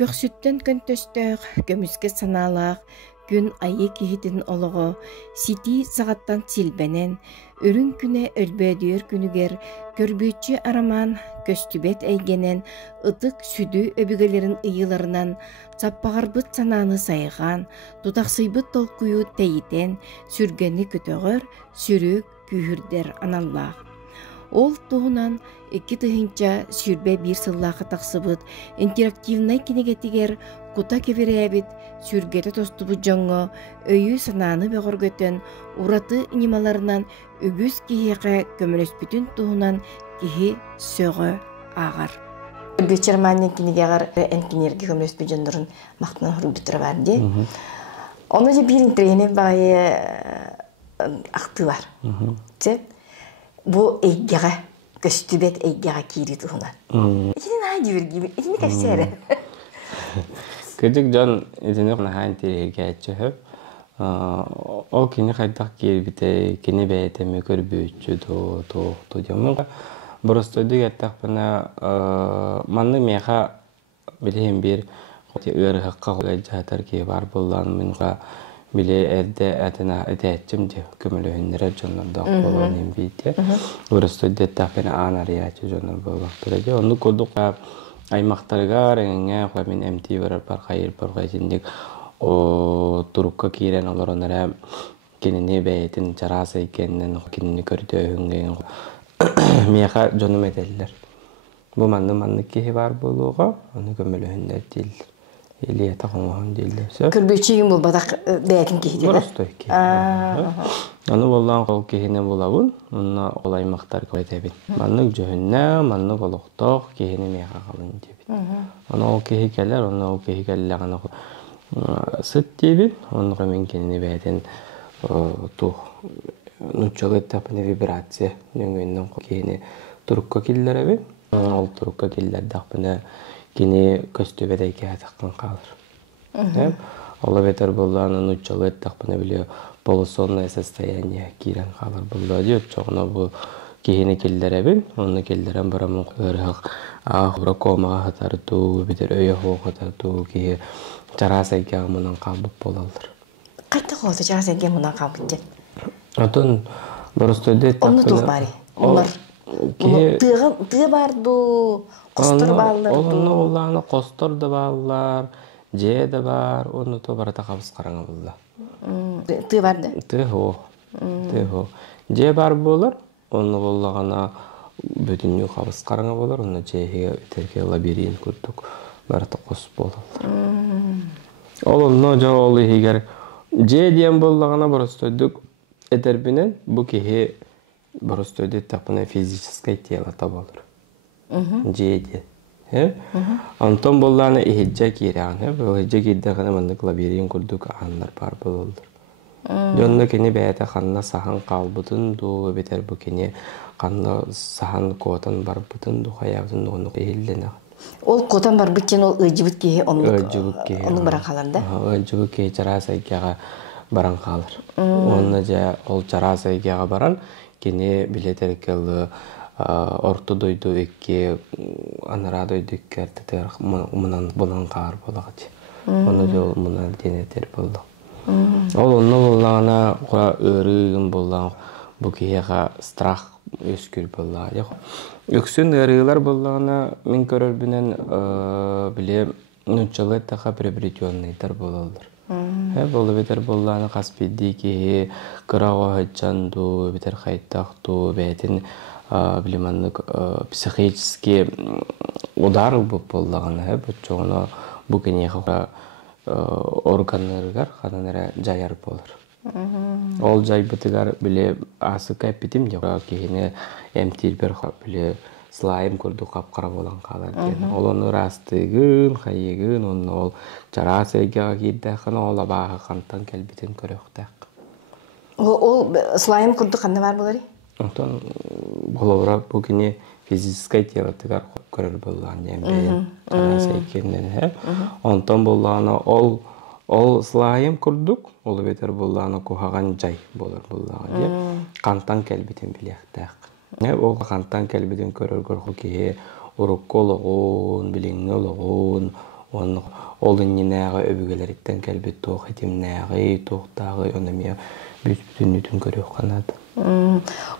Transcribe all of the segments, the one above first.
Көрсүттен көнтөстөөх, көмүскө санаалаах, күн айы кихитин олого, сити сағаттан силбенен, өрүн күнэ өлбөдүөр күнүгер, көрбүтчү араман, көстүбет эйгенен, ытык сүдү өбүгелерин ыйыларынан, саппагарбыт санааны сайган, тутаксыйбыт толкуйу тейитен, сүргени көтөгөр, сүрүк күүрдер аналлаах. Ол туһунан икки тыһынча сүрбе бир сыллаахы тахсыбыт, интерактивнай кинегетигер кута кебирээбит, сүргете тостубут жоңго, өйү санааны бөгөргөтөн, ураты нималарынан үгүс кихиэхэ көмөлөспүтүн туһунан кихи сөгө аагар. Бөчерманны кинегегер энкинерге көмөлөспү жондорун мактанан хурбутура бар ди. Оны же бир интернет багы акты бар. Бу эйгеге көстүбет эйгеге кири туһунан. Итин хайди бирги, итин кепсере. Кыдык жан итин хаан тирге ачып. О кини хайдак кирбите, кини бетеме көрбүчү то жамын. Просто дигеттак бана манны меха билем бир өр хакка жатар ки бар боллан менга биле эрде атына этечим де көмөлөһүнөр жоннордо болгон бите. Просто деттак бана анарыячы жоннор болгоктор же. Ону кодук аймактарга реңе мен МТ бар хайыр прогайжиндик о турукка кирен олоронара кинини бейтин чарасы экенин кинини көрдөһүнгөн меха жону метеллер. Бу манны ки бар болууга ону көмөлөһүнөр дил. Или тагын дилде. Көрбөчүгүн бул бадак бейтин кихиде. Просто ки. Аны боллан кол кихине болабын, уна ол аймактарга айтабын. Манны жөннө, манны болохток кихине меха калын дебит. Аны ол кихи келер, аны ол кихи келлеганы сыт дебит, аны мен кинини бейтин тух нуччалык тапыны вибрация нөңгөннөн кихине турукка киллеребин. Ол турукка киллер дакпыны кини көстөбөдөй кеатаккан калыр. Ола бетер болланы нуччалык тапыны биле полусонное состояние кирен калыр болду деп чогуна бу кихине киллеребин, оны киллерен барамын көрөк. Ахыра комага хатартуу, бетер өйө хатартуу ки чарасы гамынан калып болалыр. Кайта колду чарасы гамынан калып деп. Атын боростойде тапыны. Оны турбари. Олар тыгы барду, костор баллар. Оны оланы костор да баллар, же да бар, оны то барата кабыс караңа болду. Ты барды? Ты. Же бар болар, оны боллагана бүтүнү кабыс караңа болар, оны жеге өтерге лабиринт курдук, барата кос болалар. Ол оны жолы егер же диен боллагана боростойдук этербинен бу кихи боростойду тапына физическое тело табалыр. Же де. Антон болланы эхиджа киран, эхиджа кирдагана мандык лабиринт курдук аннар бар бололдур. Жонно кини бәйті қанна сахан қалбытын ду бетер бу кини қанна сахан котан бар бытын ду хаябытын ду оны эхилден ағын. Ол котан бар біткен ол өйжібіт кейі оның баран қаларда? Өйжібіт кейі чарасы айкеға баран қалыр. Оны же ол чарасы айкеға баран кини билетер келі орто дойду екке анара дойду екке әртетер мұнан болан қағар болағады. Оны же ол мұнан денетер болдық. Ол оны болағына құра өрігін болған бұл кейеға страх өскүл болағады. Өксін өрігілер болағына мен көрірбінен біле нұтчалы тақа приобретенныйтар болалыр. Болы бетер болағына қаспеді кейі қырауа ғаджанду, бетер қайттақты, бәйтін білеманлық психический удар болағына жоғына бұл кенеға органларыгар қаданара жайар болыр. Ол жай бітігар біле асы кәппетім де кейіне әмтелбер біле слайм көрді қапқара болан қалар кен. Ол оны растығын, қайығын, оны ол жарас әйгеға кейдіқін, ол абаға қантан кәлбетін көріқтәк. Ол слайм көрді қанда бар болар? Онтан болауыра бұл кене физическое тело тыгар көрөр болған жембейін жарас әйкеннен. Онтан болғаны ол слайм көрдік, ол бетер болғаны кухаған жай болар болған. Қантан кәлбетін білектәк. Ол қантан кәлбетін көрір көргі кейі ұрыққы олығын, біліңі олығын, Onun olun yinäge öbügeleritten kelbet toq etimnäge, toqtagı önemiye bütünlüğün görüyor kanadı.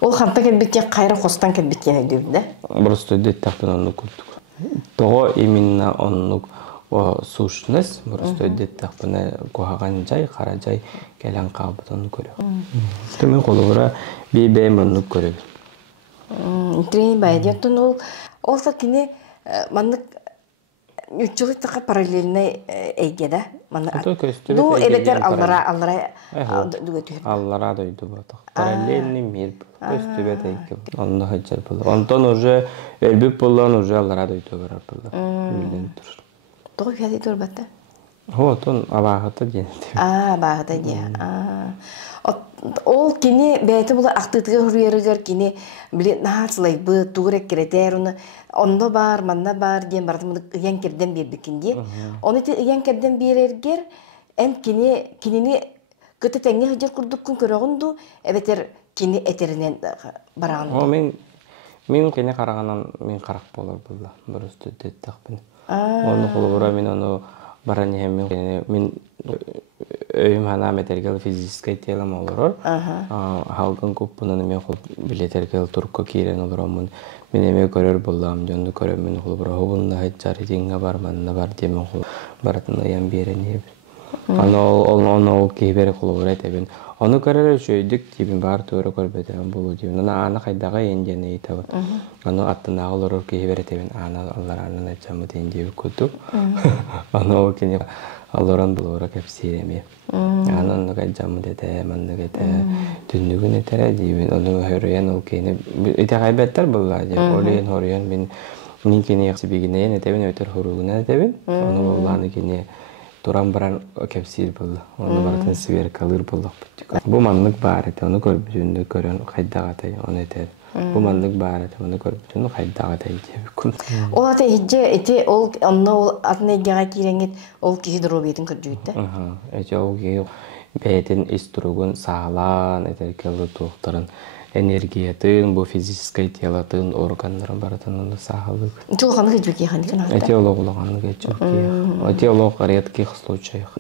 Ол ханта келбетке кайра хостан келбетке өйдүбү. Просто деттактан онну курдук. Того именно онну сущность, просто деттактан кохаган жай, кара жай келен кабыт онну көрөк. Төмен колура бейбей монну көрөк. Трени байдыктан ол сакине маннык үчүлүк параллельный эйгеда. Ду эбетер аллара дугөтүр. Аллара дойду батак. Параллельный мир. Көстүбет эйке. Онда хаҗар булды. Онтон уже элбип булган уже аллара дойду барар булды. Билден тур. Тоо яди турбатта. Тон абагата ден. Багата де. Ол кини бәйте була актытыга хүрүеригер кини биле наарсылай бы тугрек керетер уну онда бар, манна бар ден бардым ыян керден бербекинди. Оны те ыян керден берергер эн кинини кыты теңге хыжыр курдук күн көрөгүнду эбетер кини этеринен бараган. Мен кини караганан мен карак болор булла. Бурусту деттакпын. Оны колубура мен оны баран мен өйім хана метергел физической телом олорор. Халгын көппунаны мен билетергел турко кирен олоромун. Мен эме көрөр буллам, жонду көрөм мен колубура хобунда хаҗар деңге бар, манна бар демен кол. Баратына ян берени. Оны кейбер колубура этебин. Оны көрөр өчөйдүк тибин бар төрө көрбөтөн болу дибин. Аны кайдага эндене итабы. Аны аттына олорор кейбер этебин. Алар анын айтчамы дендеби көтүп. Аны кене алоран булора кепсиреме. Анын кайдамы дете, манны кете, түндүгүн этере дибин. Аны хөрөйөн ол кене ите кайбеттер булла деп. Олен хорыйын мен кене яксыбигине этебин өтөр хуругуна этебин. Аны булланы кене туран баран кепсир булды. Оны бартын сибер калыр булдык бүттүк. Бу манлык бар эте, аны көрбүтүндү көрөн кайдага тай, аны этер. Бу манлык бар эте, аны көрбүтүндү кайдага тай деп күн. Ол ата хиҗе эте ол анна ол атны жага киреңет ол киши дробетин көрҗүйтте. Эте ол ки бетин истругун саалан этер келди токтарын энергиятын, бу физической телатын органдарын баратын саалык. Жолганы кечүки хандыкана. Эте ологулаганы кечүки. Эте олог редких случаях.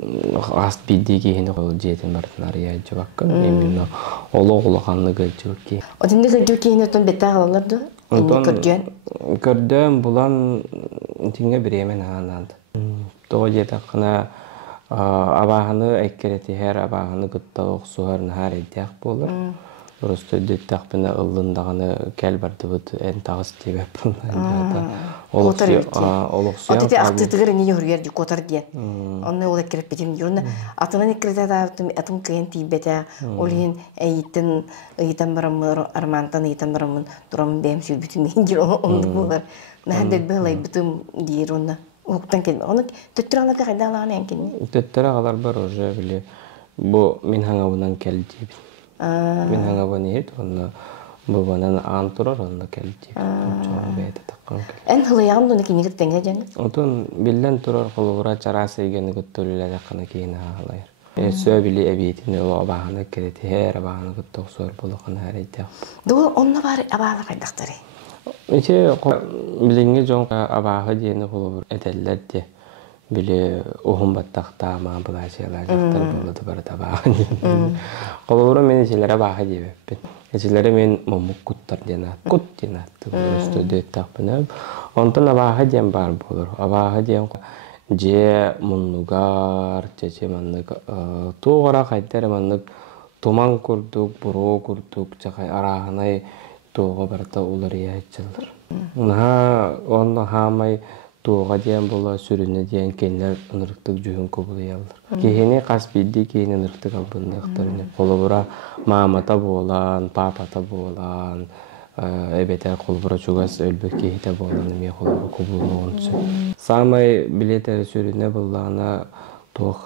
Аст бидиги хине кол жетин бартын ария жабаккан. Именно ологулаганы кечүки. Отинде кечүки хине тон бета алаларды. Көрдөн булан тинге биремен ананды. Того жета кына абаганы эккерети хер абаганы гытта оксуарын хар этяк болор. Просто деттакпына ыллындаганы кел барды бут эн тагыс тебе булган. Олоксуя. Отите актытыгыр не юргер котар диен. Онны ол эккереп бетим юрна. Атынан эккерета атым кыйын тибете. Олин ыйтан барам армантан ыйтан барам турам бем сүр бүтүн менгир онды булар. Нәдә белай бүтүм дир онна. Октан кел. Оны төттүрәләргә кайдалаган энкен. Төттүрәләр бар уже биле. Бу мин хангабынан келди. Мен хангабаны ет, онна бу банан антурар онна келди. Чоң бете таккан. Эн хылыягым дуны кинигит теңге жаңы. Отон биллен турар колура чарасы егени көттөлүлөр акына кийин алайыр. Сөбили эбитин ол абаганы керети хер абаганы көттөксөр болгон харайта. Ду онна бар абаалар кайдактары. Эти билинге жоң абага дени колур этеллер де. Били ohun battaqta ma bulaşılar jaqtar boldu bar taba. Qolura men işlere baha debepin. Işlere men momuk kuttar denat. Kut denat. Üstüde tapınıp ondan baha dem bar bolur. Baha dem je munnugar çeçe manlık toğara qaytar manlık toman kurduk, buro kurduk, çaqay arahanay toğa barta ular yaçılır. Ona onda hamay Туға дейін бола сүріне дейін кенлер ынырықтық жүгін көбілі алыр. Кейіне қас білді кейін ынырықтық албындықтарыны. Қолыбыра мамата болан, папата болан, әбетер қолыбыра чугас өлбі кейті болан, мен қолыбыра көбілі оңысы. Самай білетер сүріне болана тоқ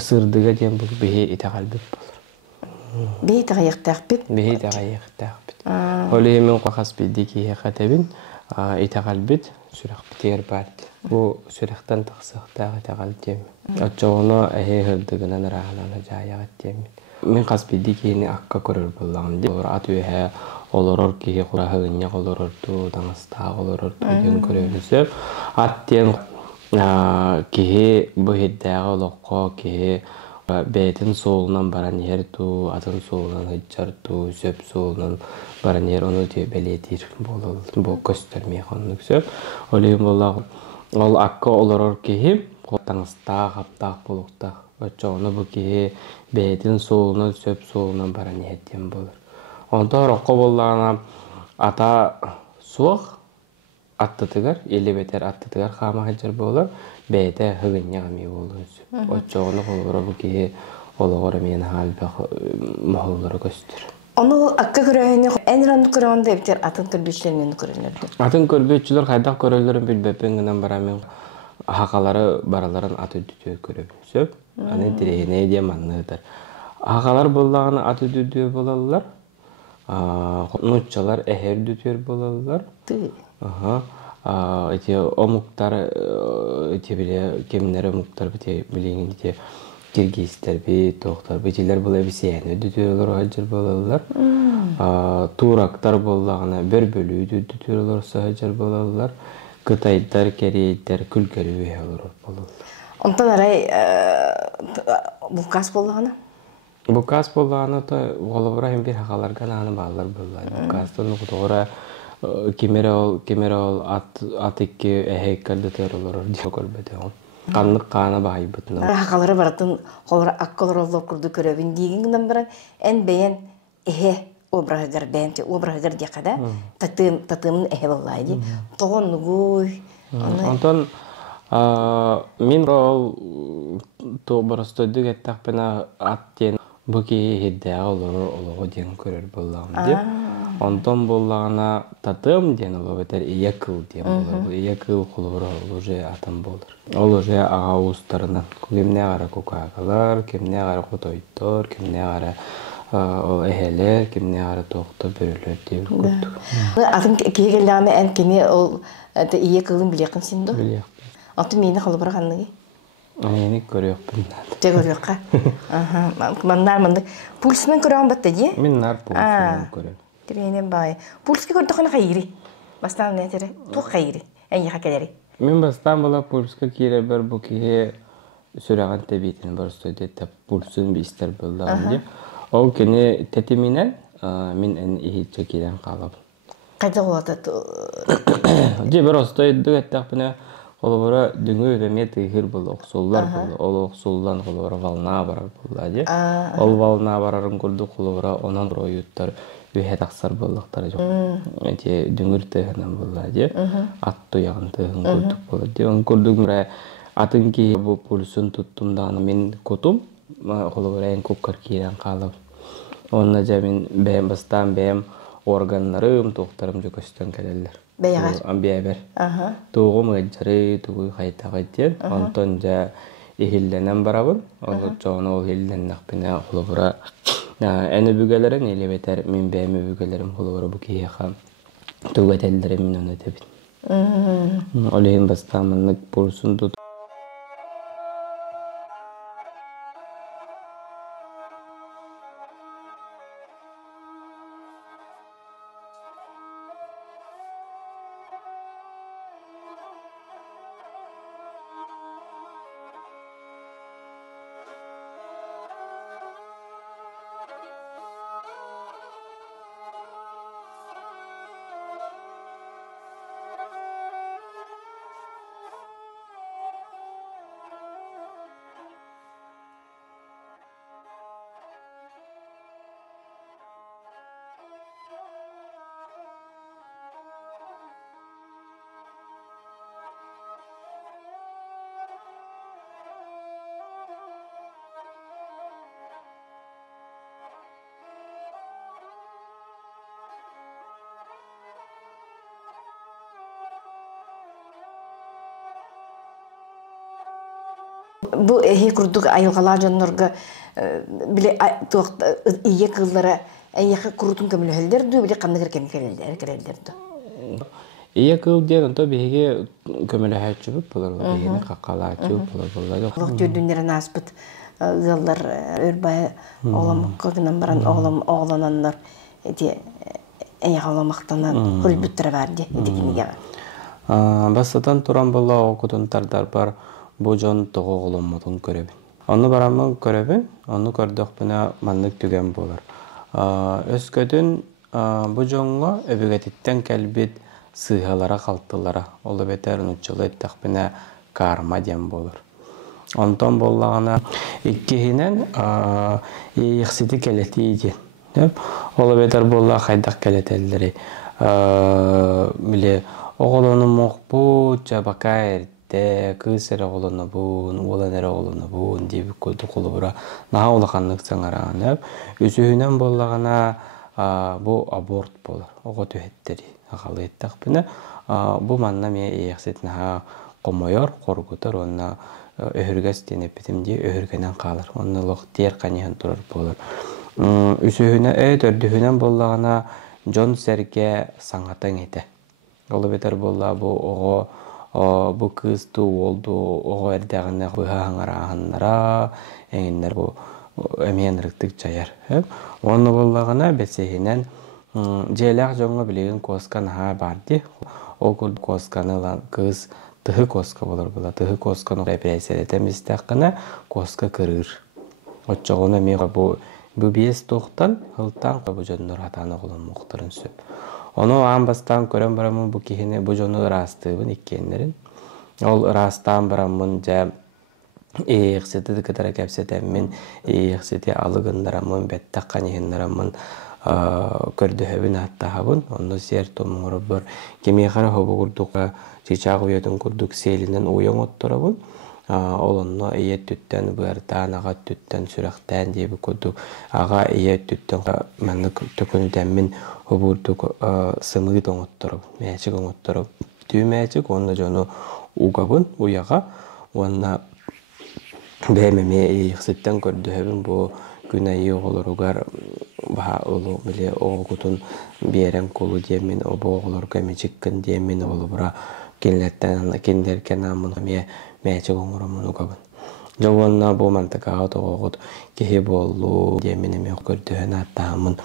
ысырдыға дейін бұл бейі итағалбет болыр. Бейі тағайықтақ бет? Бейі тағайықтақ бет. Олы емен қоқас білді кейі қатабын. Итагалбит сүрәк битер бард. Бу сүрәктән тахсыктагы итагал тем. Ачоно әһе хырдыгынан раханана жая тем. Мен каспиди кини акка көрөр боллам. Олар ат үе олорор кие курахыгыня олорор ту даңыста олорор ту ден көрөнүсөп аттен кие бу хеддагы олокко кие бетин соолунан баран ер ту атын соолунан хыджар ту сөп соолунан баран ер ону те белетир болол бу көстөрмөй конук сөп олем болла ол акка олорор кие даңыста каптак болуктак очону бу кие бетин соолунан сөп соолунан баран еттен болор. Онда рокко боллана ата суох аттытыгар, или бетер аттытыгар хама хаджар болар, бете хыгынья гами болуңсу. Очоғыны қолғыры бұ кие олығыры мен халбақ мағылары көстір. Оны акка көрәйіне ән ранды көрәуінде бетер атын көрбетшілермен көрелерді? Атын көрбетшілер қайдақ көрелерін білбеппен гынан барамен хақалары бараларын аты дүтөй көрөбүнсөп, аны дирейіне де манныдыр. Хақалар боллағаны аты дүтөй болалылар, нуччалар эхер дүтөр болалар. Эти омуктар эти биле кемнер омуктар бите билеген эти киргизтер би токтар битилер булай бисене дүтөрлөр хаҗыр болалар. Турактар боллагына бер бөлүү дүтөрлөр хаҗыр болалар. Кытайдар, корейдар күлкөрүү болалар. Онтан арай букас боллагына? Букас боллагына да голобрахим бир хакаларга аны балдар боллар. Букастын кутура кемерол атыкке эхеккалды теролор дикөрбөтө. Канлык кана байбытына. Хакалары бартын колора акколорлор курду көрөбүн дигинден баран эн бейен образдар бенте образдар дикада татымын эхе боллайды. Тогонугуй. Антон мен рол то барастойдук аттакпена аттен буки хедде олого ден көрөр боллам деп. Онтон боллагана татым ден олобетер иякыл ден болор. Иякыл кулура уже атам болор. Ол уже ага устарынан кемне ара кукагалар, кемне ара котойтор, кемне ара ол эхелер, кемне ара токто бөрөлөр деп көрдүк. Атын кегелдаме эн кеме ол иякылын билекин синду. Билек. Аты мени калыбыр канныгы. Аны көрөкпүн. Тегөрөкка. Мандар пульсмен көрөм батты ди? Мен нар пульсмен көрөм. Тренем бай. Пульски көрдөкөн кайры. Бастан нетере? Ту кайры. Эн яка келери. Мен бастан бала пульска кире бер буки сүраган тебитин бар студентте пульсын бистер болдам ди. Ол кене тетиминен мен эн ихиче кирен калып. Кайда болот? Же бер остойду аттакпына олора дүңгө эмет ихир болду, оксуллар болду. Ол оксулдан олора волна барар болду ди. Ол волна барарын көрдүк олора онан роюттар үе таксар болдуктар жок. Эти дүңгүртөгөнөн болду ди. Атту ягынтыгын көрдүк болду ди. Он көрдүк мура атынки бу пульсын туттумдан мен котум олора эн көк кирен калып. Онна жамин бем бастан бем органнарым токтарым жокостон келелер. Бейгар. Амбиябер. Тугум гажары тугу кайта кайтер. Антон жа эхилленен барабын. Ол жоно ол эхилленнакпына холобура. Эне бүгелерин элебетер мен беме бүгелерим холобура бу кийха. Тугателдер мен оны тебит. Олейин бастамыннык пульсын тут. Bu ehi kurduk ayılgalar canlarga bile iyi kızlara ayakı kurutun kömülü helderdi bile kanlıgır kemikelerdi. İyi kıl diyen onda bege kömülü helçübüp bular, begeni kakala açıbıp bular. Lok gördüğünlere nasbıt ыллар өрбай оламыкка гынан баран оолананнар эти эягаламактанан хөлбүттөр бар ди эдигиниге. Басатан туран болла окутун тардар бар бу жон того голоммотун көрөбүн. Onu baramın görevin, onu gördük buna manlık tügen bolar. Özködün bu jonga öbügetitten kelbit sığhalara kaltılara. Olu beter unutçulu ettik buna karma diyen bolur. Ondan bollağına ikkihinen iyiksidi keletiydi. Olu beter bollağı haydak keletelleri. Bile oğlunu muhbutça bakayır. Kızlara oğluna buun, oğlanlara oğluna buun diye bir kodu kolu bura. Naha olaqanlık sanarağını. Üzühünen bollağına bu abort bolar. Oğa tühetteri. Ağalı ettik bina. Bu manna meye eyaxset naha qomoyor, korgutar. Onna öhürgəs denepetim diye öhürgenen qalır. Onna loq diğer qanihan durar bolar. Üzühünen, ördühünen bollağına John Serge sanatan ete. Olu beter bolla bu oğa bu kız tu oldu o erdağına hangara enginler bu emeyenliktik çayar. Onu bollağına besehinen jelak jonga bilen koskan ha bardi. O koskanı lan kız tıhı koska bolar bola. Tıhı koskanı represede temiztakına koska kırır. Oçoğuna mi bu bies toqtan hıltan bu jonlar hatana olan muhtarın söp. Onu ambastan kören baramın bu kihine bu jonu rastığın ikkenlerin. Ol rastan baramın ja eğsete de kadar kapsetemmin eğsete alıgındaramın betta qanihindaramın kördühebin hatta habın. Onu ser tomur bir kemi xara hobu kurduk çiçaq uyatın kurduk selinden uyan otturabın. Olunna iyet tütten bu ertan ağa tütten sürekten diye bir kurduk. Ağa iyet tütten manlık tökünüden min hoburduk sımığı da otturabın. Meçik otturabın. Tüy meçik onunla jonu uğabın uyağa. Onunla BMM'ye yıksıttan kördühebin bu günayı olur ugar baha olu bile oğutun bir yeren kolu diyemin o bu olur kemicikkin diyemin olu bura kinletten kinderken amın meçik oğuramın uğabın. Jovonna bu mantıka ağıt oğut kihi bollu diyeminimi kördühen hatta amın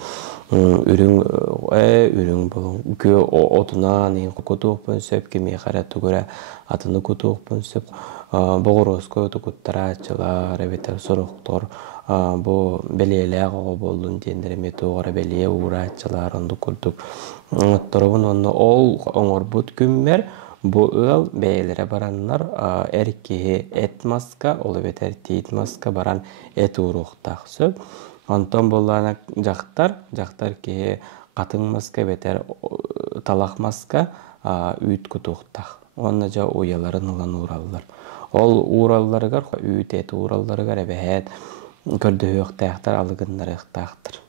ürün bulun. Gö otuna neyin kutuğun söp kimi karatu göre atını kutuğun söp boğrosko tukuttara açılar evet soruktor bu belirle o boldun diyenlerime doğru belirle uğraşçılar onu kurduk. Torun onu ol onurbut günler bu ıl beylere baranlar erkeği et maska olu beter tit maska baran et uğruqtaq söp. Ondan bollana jaktar ki qatın maska beter talaq maska üyt kutuqtaq. Onnaca oyaların olan uğrallar. Ol uğrallargar üyt et uğrallargar ebehet kördühüq taqtar alıgınlar taqtar.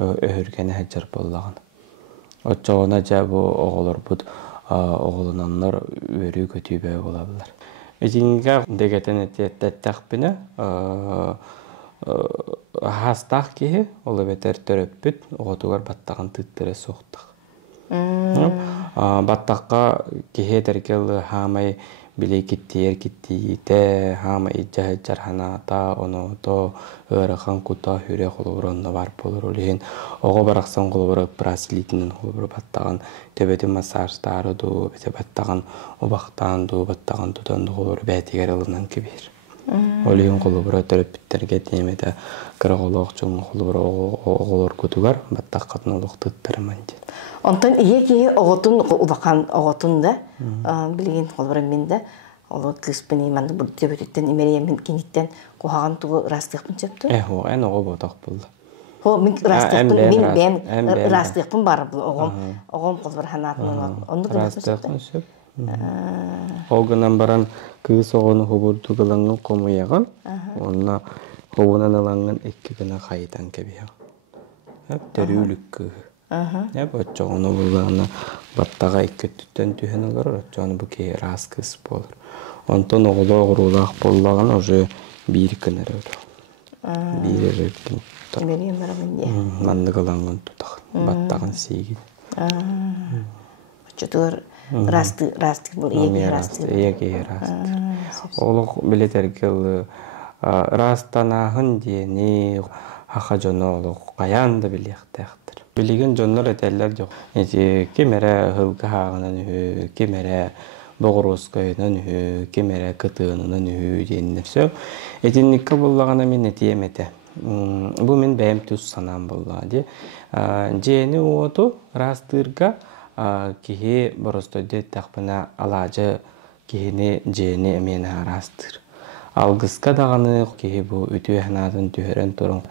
Öhürgene heccar bollağın. Oçoğunaca bu oğulur bud oğulunanlar örü kötübe olallar. Ejinga degeten ettettaq bine hastaq ki ola beter töröppüt oğutugar battağın tıttırı soqtaq. Battaqqa kihe terkel hamay bile kittiye hamay ijahjar hanata onu to ıraqan kuta hüre qolurunda var bolur olihin oğu baraqsan qolur brasilitinin qolur battağın töbeti masajları do bete battağın obaqtan do battağın tutan do qolur betiger ılınan kibir. Olihin qolur töröpütterge demede qıraqoloq çoğun qolur oğulur kutugar battaq qatnoluq tıttırmandi. Ondan iyi ki oğutun ulaqan oğutun da bilgin qolbara mende olu kıspeni manda bu töbötütten imeriyemin kinitten qoğan tuğu rastlıqpın çöptü. O en oğu bodak buldu. Ho min rastlıqpın ben rastlıqpın var bu oğum qolbara hanatın onu da rastlıqpın söp. Oğunan baran kız oğunu huburdu qılangın qomuyagan onna hoğunan alangın iki gına qaytan kebiya. Hep terülük kığı. Ya bocca onu bulduğuna battağa ikketütten tühen olur, bocca bu ki raskıs bolur. Ondan oğlu oğrulaq bollağın oje bir kınır öyle. Bir röpkün tutar. Meriyem baraman diye. Mandı qılangın tutaq, battağın seygi. Bocca dur rastı bu iyi rastı. İyi ki rastı. Oğlu bile terkel растанахын дени хаха жонолу каян да билектектер. Билеген жоннор этеллер жок. Кемере хылга хагынан үһү, кемере богороскайынан үһү, кемере кытыынынан үһү деннерсе. Этинникке боллагана мен этиемете. Бу мен бәйм түс санам болла ди. Жени оту растырга кихи боростойде тақпына алажы кихини жени мен растыр. Алгыска дағаны кихи бу үтү ханатын түһөрен турун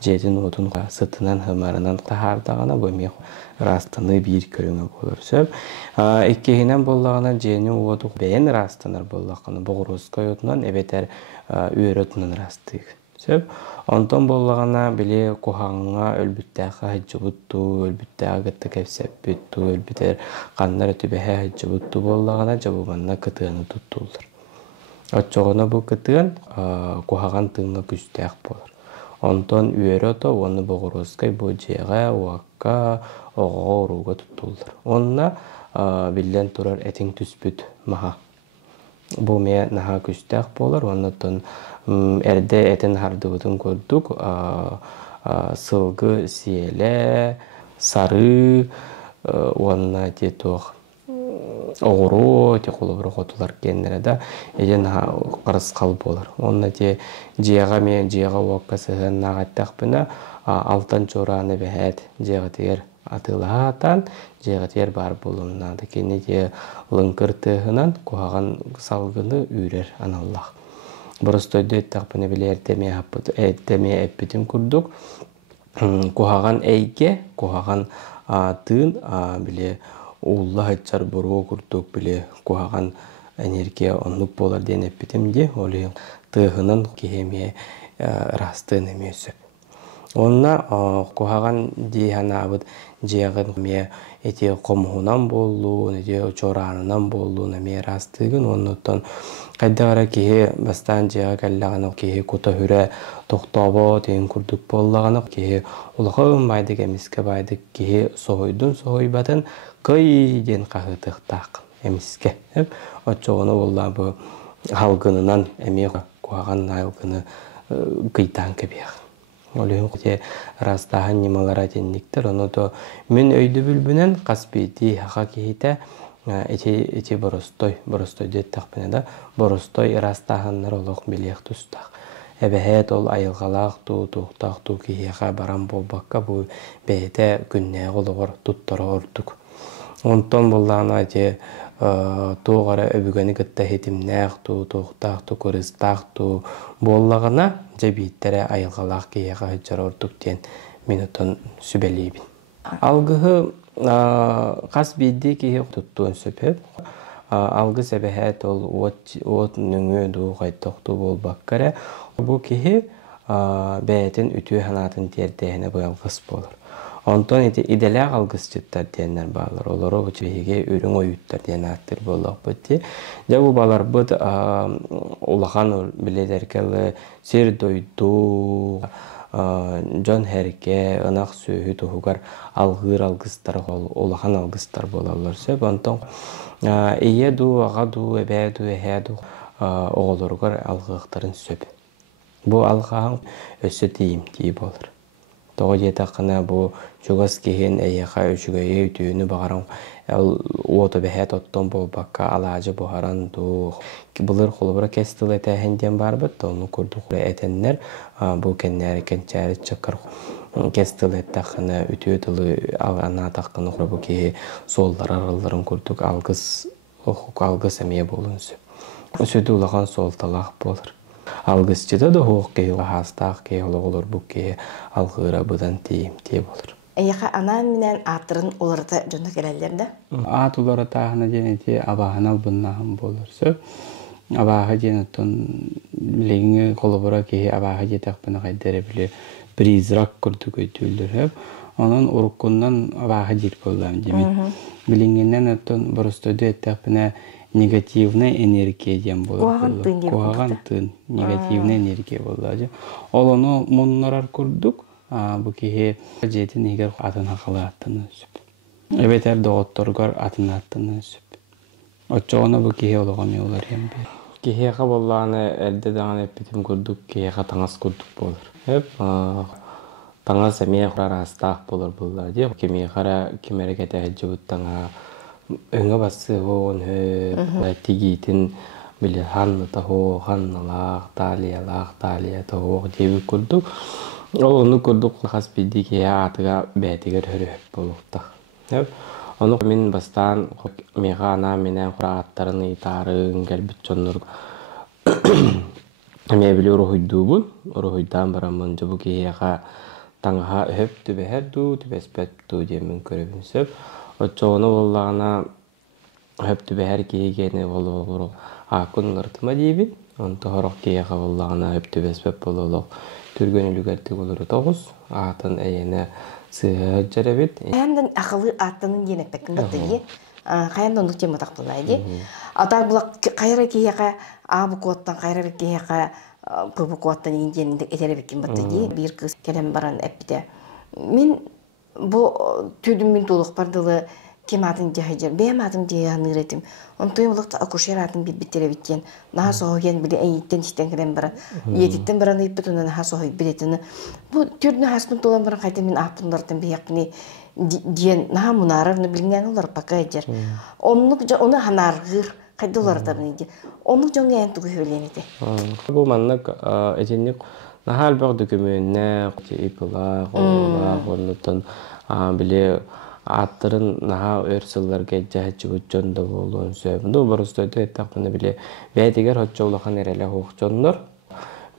жетин отун сытынан хымарынан тахардагана бу мен растыны бир көрүңө болор сөп. Эккехинен боллагана жени оту бәйен растыныр боллаканы богороскай отунан эбетер үйрөтүнөн растык. Сөп. Онтон боллагана биле кухаңга өлбүттәгә хаҗыбытту, өлбүттәгә гытты кепсеппитту, өлбүтер каннар төбәһә хаҗыбытту боллагана жабылганна кытыны туттулар. Оччогона бу кытын кухаган тыңга күстәк болор. Онтон үйрөтө оны богороскай бу жега уакка огоруга туттулар. Онна билен турар этиң түспүт маха. Бу ме наха күстәк болор, оннотон эрде этен хардыбытын көрдүк, сылгы сиеле, сары, онна тетох оғыру, те қолыбыры қотылар кеннері да, еден қарыс қал болар. Онна те жеға мен жеға уаққа сығын нағаттақ біна, алтан чораны бәхәт жеға тегер атылағатан, жеға тегер бар болуынады. Кені те лыңкыр тығынан қоғаған салғыны үйрер аналлақ. Бұрыстойды тақпыны біле әртеме әппетін күрдік. Қоғаған әйге, қоғаған тын біле Улла хачар буру куртук биле кухаган энергия оннук болар ден эппитимди оле тыгынын кеме растын эмесеп. Онна кухаган диханабыт жегын ме эти комхунан болду, эти чоранынан болду ме растыгын оннотон кайдагара кие бастан жега каллаган кие кута хүрө токтобо деген курдук боллаган кие улахын байдык эмиске байдык кие сойдун сойбатын кайден кагытыктак эмиске. Очогону болла бу халгынынан эме куаган халгыны кыйтан кебек. Олең те растахан немалара тенниктер, оны то мен өйді бүлбінен қаспети хақа кейті эти боростой дет тақпіне да, боростой растаханнар олық білек тұстақ. Әбәхет ол айылғалақ туқтақ кейеға баран болбаққа бұл бәйті күнне олығыр тұттары ордық. Онтон боллағына те туғара өбігені күтті хетімнәқту, туқтақту, көрістақту боллағына жабиттері айылғалақ кейеға хүджар ордық ден минутын сүбелейбін. Алғығы қас бейді кейе тұттуын сөпеп, алғы сәбәхәт ол от нүңі ду қайттоқту болбаққары. Бұл кейе бәйтін үтіу ханатын тердейіне бұл алғыс болыр. Онтон иделәк алгыс жыттар дейінлер балар. Олары бұчыге үрің ойыттар дейін аттыр болақ бұтты. Жабу балар бұд улахан біледеркелі сер дойду, жон әрке, ынақ сөйі тұғығар алғыр алгыстар, улахан алгыстар болалар сөп. Онтон ие ду, аға ду, әбә ду, әхә ду оғылырғар алғықтарын сөп. Бұл алғағын өсі дейім дей болыр. Тоғы жетақына бұл жүгас кейін әйеқа үшігейі үтүйіні бағаран оты бәхет оттон бұл баққа алажы бұхаран дух. Бұлыр қолыбыра кестілі әтәхенден бар бұд, оны күрді құлы әтенлер бұл кәннәрі кәнчәрі чыққыр кестілі әттақына үтүйі тұлы ана таққыны құлы бұл кейі солдар арыларын күрдік алғыс әмей болын сөп. Сөйді ұлаған сол талақ болыр. Алгысчыда да хоқ кей хастақ кей олығылыр бұл кей алғыра бұдан тейім болыр. Әйеқа анан менен атырын оларда жонда келелерді? Ат олары тағына женете абағын албыннағын болыр. Сөп, абағы женеттен білегіңі қолыбыра кей абағы жетақ бұны қайдары біле призрак күрді көйтілдір. Onun urkundan abaha jir bollam demek. Bilingenden ötön borostode etapına negativne enerjiya jem bolur. Koğan tın negativne enerjiya bollar. Ol onu munnarar kurduk. Bu ki jetin eger atın haqalı attını süp. Evet doktorgar atın attını süp. Oçoğuna bu ki olğam yollar hem bir. Kiheka bollağını elde dağını epitim kurduk, kiheka tangas kurduk bolur. Hep tangas emiye kurar astağ bolur bollar diye. Kimiye kara kimere kete hecci buttanga öňe bası hoğun höp, tigitin bile hanlıta hoğ, hanlılaq, taliyalaq hoğ diye kurduk. Onu kurduk has bildik ya atıga betiger hörüp bolukta. Hep onu min bastan mehana menen quraatların itarın gelbit çonnur. Me bili ruhuydu ruhuydan baramın bu ki ya tanga hep tübe her du tübe spet du diyemin körübün söp. O çoğunu bollağına hep tübe her ki gene bolu akun nırtıma diyebin. Onu tohorok ki ya bollağına hep tübe spet bolu türgönülü gertik olur toğuz. Atın eyene sığır cerebit. Kayandan akıllı attının yenek bekin battı diye. Kayandan onu cema takpılaydı. Atar bulak kayra kiyaka abu kuattan kayra kiyaka bu kuattan inceninde etere bekin battı diye. Bir kız kelem baran epide. Min bu tüdümün doluk bardılı kim adın cahaycar, benim adım diye anıretim. Onu tuyumlukta akuşer adım bir bitere bitten. Naha soğuyen bile en yitten işten gelen baran. Yetitten baran deyip bütünden naha soğuyup biletini. Bu türdüne haskın dolan baran kayda min ahpınlardan bir yakını diyen naha munararını bilinen olar bakaycar. Onu hanargır kayda olar da bini diye. Onu jonga en tuğu höyleniydi. Bu manlık ecenlik naha albaq dökümüne ipıla, onlutan bile Attırın naha örsüller gecce hecci bütçönde bolun söbünde. O barıstoydu ettakını bile beytiger hoçça ulaqan erele hoqçonlar.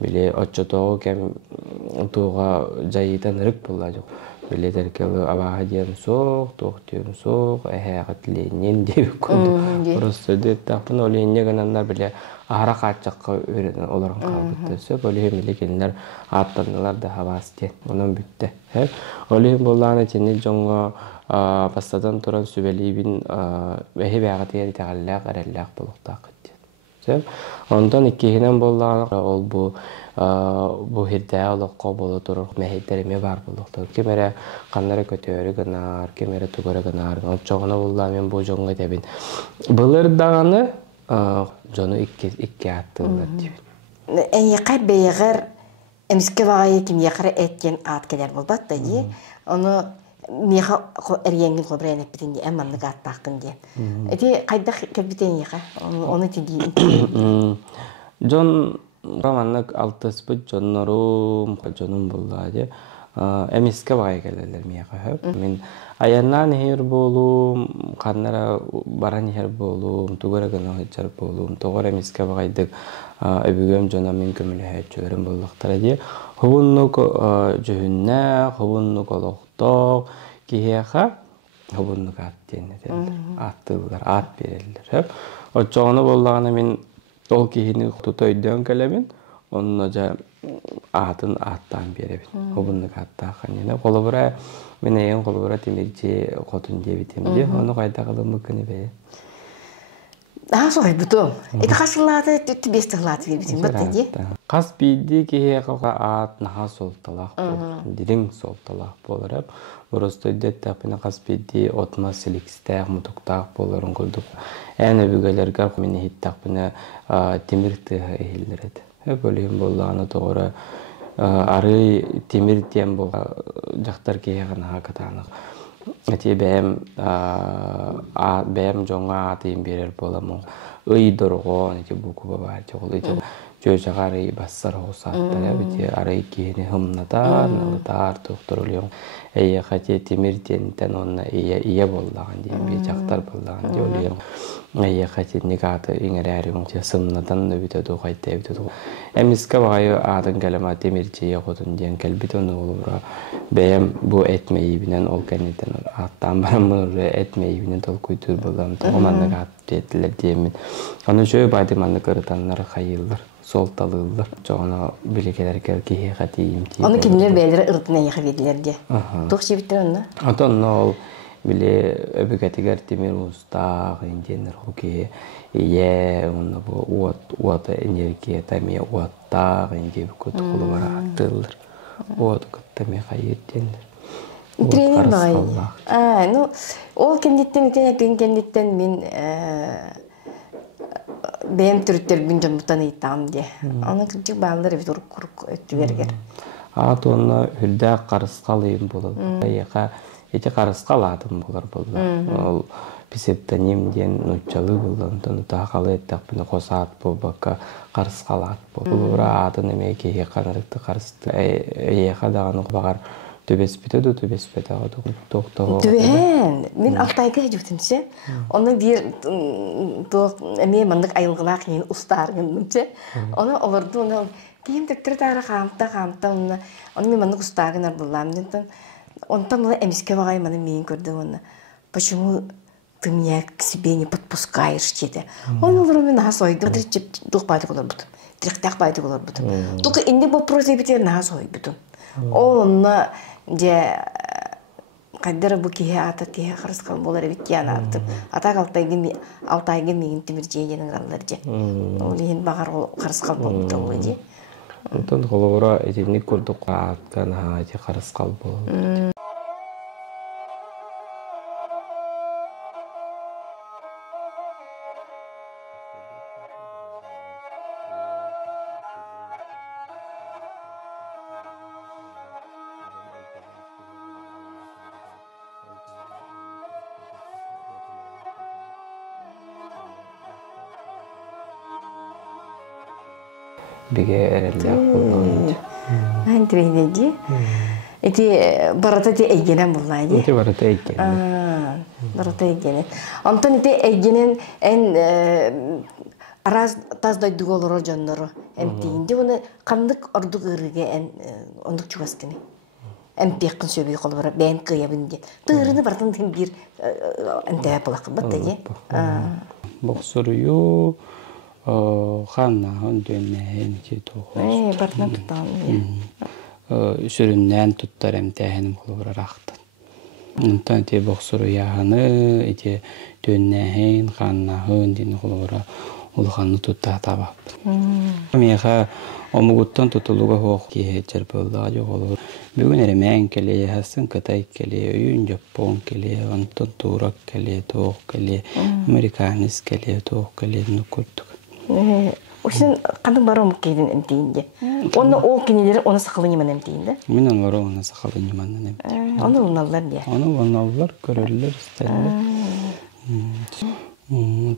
Bile hoçça toğu kem tuğa jayitan ırık bullacak. Bile terkeli abaha diyen soğuk, toğ diyen soğuk, eheqatliyen diye kondu. Barıstoydu ettakını oleyinye gananlar bile ahara qaçaqqa öğrenen olarak qalbıttı söp. Oleyim bile gelinler attanılar da havas diyen. Onun bütte. Oleyim bollağın içinde jonga bastadan turan sübelibin vehi bağıtı yeri teğallaq, arallaq buluqtaq etdi. Ondan ikkihinen bollağın ol bu hirdaya oluqqa bolu durur, mehidderime bar buluqtaq. Kemere qannara kötüörü gınar, kemere tugara gınar. Çoğuna bollağın men bu jonga debin. Bılır dağını jonu ikke attığında debin. En yakar beğer emiske vağaya kim yakara etken at keler bolbat da diye. Onu Miha eriyengin kobrayan epidin diye, emanlık attaqın diye. Eti kayda kelbiten yaka, onu tidiyin. John romanlık altıspıt John'un bulla diye. Emiske vay gelirler miyaka hep. Min ayannan her bolum, kanlara baran her bolum, tugara gana hıçar bolum, tugara emiske vaydık. Ebügüm John'a min kömülü hüçörüm bullaqtara diye. Hubunluk cühünne, hubunluk oluqtaq, kiheqa hubunluk at diyenler. Attılgar, at verirler hep. O çoğunu bollağına min ol kihini tutoyduğun kelemin, onun hoca atın attan verebin. Hubunluk attaqan yine. Kolubura, min eyen kolubura timirci qotun diye bitim diye. Onu qayda qılım mıkkını beye. Daha soy butum. Eti qaşıladı, tüttü bestiğladı verbitin battı diye. Qas bildi ki heqa at naha soltalaq bolur. Diring soltalaq bolur hep. Burası da tapına qas bildi otma silikstaq mutuqtaq bolurun kulduk. Ene bügelerga meni hittaqpına timirti ehilleredi. Hep öleyim bollağına doğru arı timir diyen bol jaqtar ki heqa naha katanaq. Eti beğem jonga atayım birer bolamın. Öy dorgo neti buku babar çoğulu eti Jojagarı basar hosatta ya biti arayı kihini hımnatar naltar doktorluyor. Eye kaçı timir diyenden onna iye bollağın diye bir çaktar bollağın diye oluyor. Eye kaçı nikatı ingereriyon diye sımnadan da bite doğaydı bite doğ. Emiska bağıyor adın kalema timirciye kodun diyen kalbite onu olur. Beğen bu etmeyi binen ol kendiden attan bana bunu etmeyi binen tol kuytur bollağın. Toğumanlık attı ettiler diyemin. Onu şöyle baydımanlık ırıtanlar hayırlar. Soltalılar. Çoğuna bilekeler ki hekatiyim diye. Onu kimler beylere ırtına yakabilirler diye. Toğuşu bitir onu. Ondan ol bile öbüketiger timir usta, injenir hoki, ye onu bu uat enerjiye tamiye uatta, inje bu kutukulu var atılır. Uat kutamiye hayır denir. Trenin bağlı. O kenditten min Benim türüttер gün canımdan iyittam diye. Onun küçük bağları bir durup kuruk öttügerger. Tonuna hülde karıskalıyım bulur. Eti karıskaladым bulur bulur. Ol psevдоним diyen nutçalı bulur. Tonu daha kalı ettik bunu kosat bu baka karıskalat bu. Bulura adını meki yekanırıktı karıstı. Yeka dağını bakar. Töbespete de töbespete adı doktor. Tühen, ben Altayga gittimse. Onu bir emeğe mandık ayılgılak yine ustargınımse. Onu olurdu onu diyeyim de bir tane kamta onu bir mandık ustargınar bulam. Ondan da emiske vakay manı meyin gördü onu. Почему ты меня к себе не подпускаешь dedi. Onu olur ben daha soydu. Direkt dokbaydı olur butum. Direkt takbaydı olur butum. Только indi bu proje biter daha soy butum. Onunla je kadar bu kihe ata tihe karıskal bolar bit yana attım. Ata altayga meyin timirceyenin gallarca. Olihin bakar karıskal boldu oldu. Ondan kolora etini kurduk atkan ha eti karıskal boldu. Bige erelliak boldu. Ben treyneji. Eti barata te eygenen bullaydı. Eti barata eygenen. Barata eygenen. Ondan eti eygenen en araz taz daydı olurur canları. Emtiyinde onu kandık ordu gırıge en onduk çuvaskını. Empiyakın söbeyi kolu var. Ben kıyabınca. Tığırını baratan bir ente bulak. Battayı. Bu soruyu Hanna dönmeyen ki doğru. Bartan tutan. Süründen tuttar emtehenim kılvara raktın. Ondan eti boksuru yahanı, eti dönmeyen Hanna dini kılvara ulğanı tuttar tabap. Meha omuguttan tutuluğa hoq ki çerpılda yok olur. Bugün eremen keleye hasın katay keleye oyun Japon keleye ondan turak keleye toq keleye Amerikanis keleye toq keleye nukurduk. Oşun kadın barom keydin emtiyinde. Onu o kinileri ona sakılın yaman emtiyinde. Minan var ona sakılın yaman emtiyinde. Onu onallar diye. Onu onallar görürler isterler.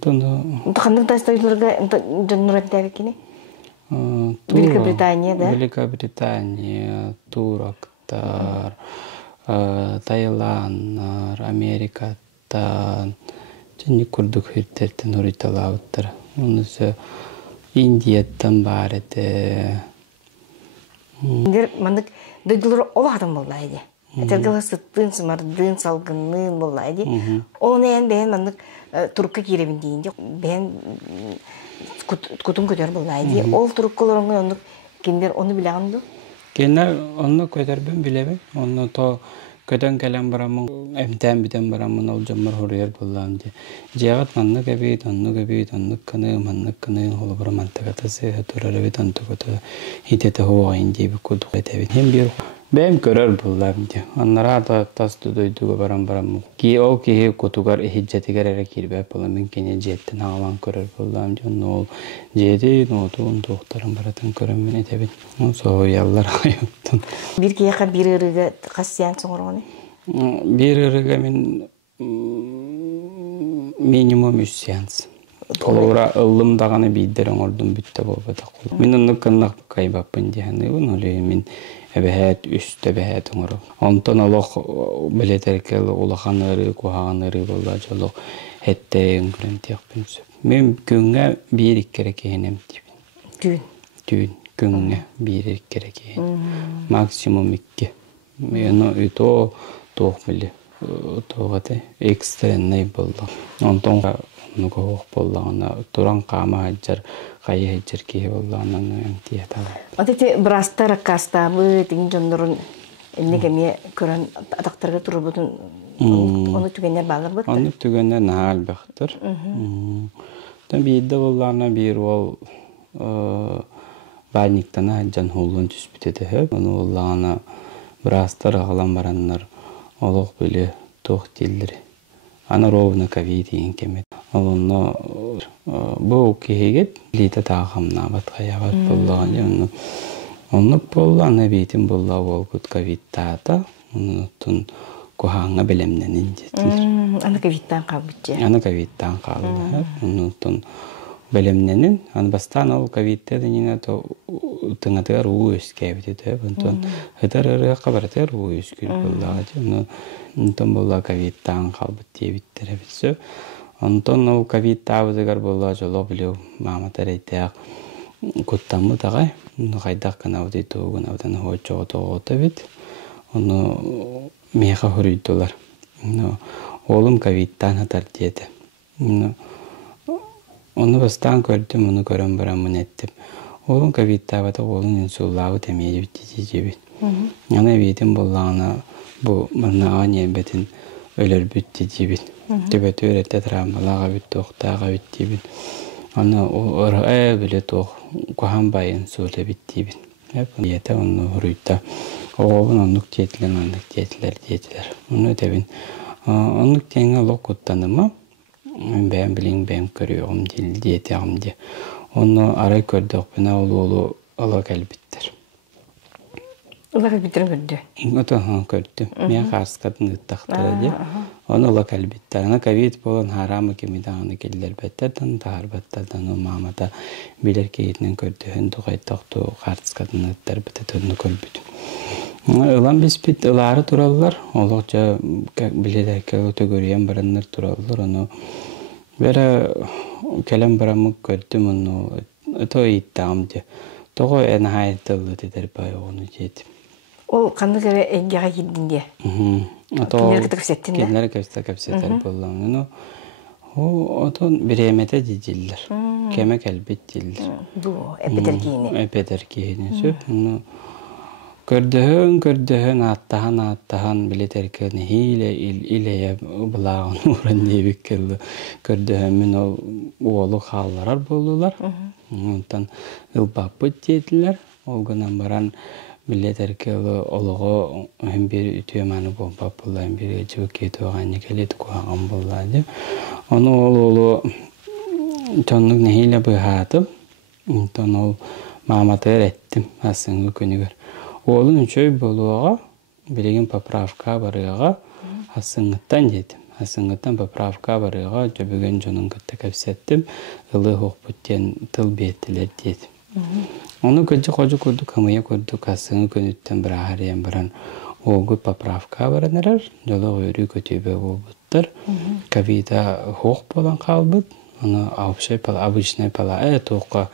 Tunda. Kandık taştaylarga cannuratlar kini. Велика Британия, да? Велика Британия, Турактар, Таиландlar, Amerika'dan, çünkü kurduk hürtetten oritalavutlar. Onu ise India'dan barete. Mandık duyguları oladın bulaydı. Etergala sıttığın, sımardığın, salgınlığın bulaydı. Onu en ben mandık Turuk'a girebin deyince ben kutum kötür bulaydı. Ol Turuk'ların onluk kinder onu bile andı. Kinder onu kötür ben bilebem. Onu to kötün gelen baramın emten biten baramın olcamlar horuyar bulaydı. Cihat manlık ebeyt, onluk ebeyt, onluk kanı, manlık kanı, holu bara mantıkatası, durar ebeyt, onluk kötü. Hitete hova indi bir kuduk edebeyt. Hem bir benim görür bulaydı. Onlara da tastı duyduğu baram. Ki o ki kutukar hicjeti gererek girip bulayım. Kine cihetten havan görür bulaydı. Nol ciheti notu doktorun baratın görünmen edebeyt. O soğuk yallar ayıptın. Bir kiyaka bir ırıga kasyan sonra onu? Bir ırıga minimum 3 seans. Kolora ıllım dağını bildiren ordum bitti babada. Min onu kınnak kaybapın diyeni. Onu min ebehet üstte behet onu. Ondan Allah bileterkel ulağanları, kuhağanları bolacılık hette öngürüm tiyakpın söp. Men günge bir kere kehenem tibin. Düğün. Günge bir kere kehenem. Maksimum 2. Men o toğ bile. Toğate ekstrenay boldu. Ondan onu koğuk bolduğuna turan kama haccar, kayı haccar ki bolduğuna emtiyata var. Otete brasta rakasta bu tingin jondorun enne kemiye kören adaktarga turubutun onu tügenler bağlar bıttır. Onu tügenler nahal baktır. Bir de bollarına bir ol bayniktana haccan hulun tüspütede hep. Onu bollarına brasta rağlan baranlar oluq bile toq dilleri. Ana ровно ковид ин кемет. Онно бу кегет лита тагымна баткаябат боллаган. Онно болланы битим болла болгут ковид тата. Онтон коханга белемненин жетилер. Аны ковидтан калбытчы. Аны ковидтан калды. Онтон белемненин аны бастан ол ковидте денина то тыңатыр өскәбите. Онтон хетер кабартер өскүл боллаган. Онтон болла ковидтан калбыт дебиттер битсе. Онтон ол ковид табызыгар болла жоло билүү маматар айтак куттамы тагай. Кайдак кана оди тогун авдан хочо тогота бит. Оны меха хурыйдылар. Олым ковидтан атар диеди. Оны бастан көрдүм, оны көрөм барамын еттим. Олым ковидта бата олым инсуллабы темеди битти жебит. Ана битим боллана бу мына ане бетин өлөр бүтти жебит. Төбөт өретте травмалага бит токтага битти бит. Аны ора биле тох кохан байын суле битти бит. Хеп ете оны хурыйта. Оғын онлық жетілер. Оны өтебін. Онлық теңі лоқыттанымы, бәм білің бәм көріуім деті ағымде. Оны арай көрді оқпына олу ала кәлбіттер. Ала кәлбіттерін көрді? Оны көрді. Мен қарсықатын ұттақтары де. Оны ала кәлбіттер. Ана ковид болын харамы кемедағаны келдер бәттерден, тағар бәттерден ол мамада білер кейтінен көрді. Хүнді қайтақты қарсықатын ұттар бәттерден көрбіді. Илан биспит илары тураллар, олоқча биледер кәгөтө көрген бараннар тураллар, оны бәрі кәлем барамы көрдім, оны өтө иттағымды. Тоғы әні хайыртылы дедер бай оғыны жетім. Ол қанды кәрі әңгеға келдінде? Кенлер кәпсеттін де? Кенлер кәпсеттер болуын. Отон біремете деділдер. Кәме кәлбет деділдер. Бұл әпетер кейіне? Әпетер кейіне сөп. Көрдіхін аттахан білетеркені хейле илея бұлағын ұрын небек келді. Көрдіхін олы қалларар болулар. Онтан ұлбаппыт дейділер. Олғынан баран білетеркелі олығы бір ütөмәні болбап болайын бір жібі кеті оғаны келеді көғаған болады. Оны олы тонлық нехейле бұйхатып, онтан ол маматығыр әттім асыңғы көнігір. Олын үшөй болуға, білеген поправка барыға асыңғыттан дедім. Асыңғыттан поправка барыға жөбіген жонын күтті көпсеттім, ұлы хоқпыттен тыл беттілер дедім. Оны көджі қожы көрдік, қамыя көрдік, асыңғы көнүттен бір ағариян баран оғы поправка баранырар, жолы өрі көтебе болбыттыр. Ковида хоқ болан қалбыт, оны обычный пала тоққа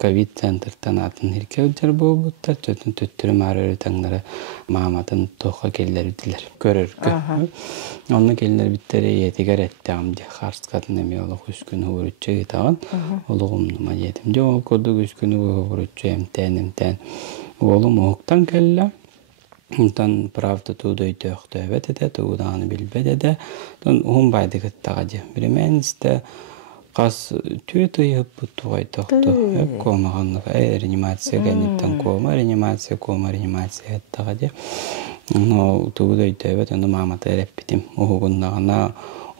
ковид центртан атын хиркеудер болбуттар, төтін төттірім арыры таңдары маматын тоққа келдер бітілер, көрір кө. Оны келдер біттері етігер әтті амде, қарсқатын әме олық үскіні өрітчі етаған, олығымныма етімде, ол көрдік үскіні өрітчі әмтән. Олым оқтан келі, онтан правда туды өйті әбет әді, туғдағаны білбет әді, оң байды күттіға де. Біремен істі қас түйеті еп бұтту қайтақты. Комағанлығы реанимация кәнеттен реанимация әттіға де. Туғды өйті әбет, оны маматы әріп бітім. Оғыннағына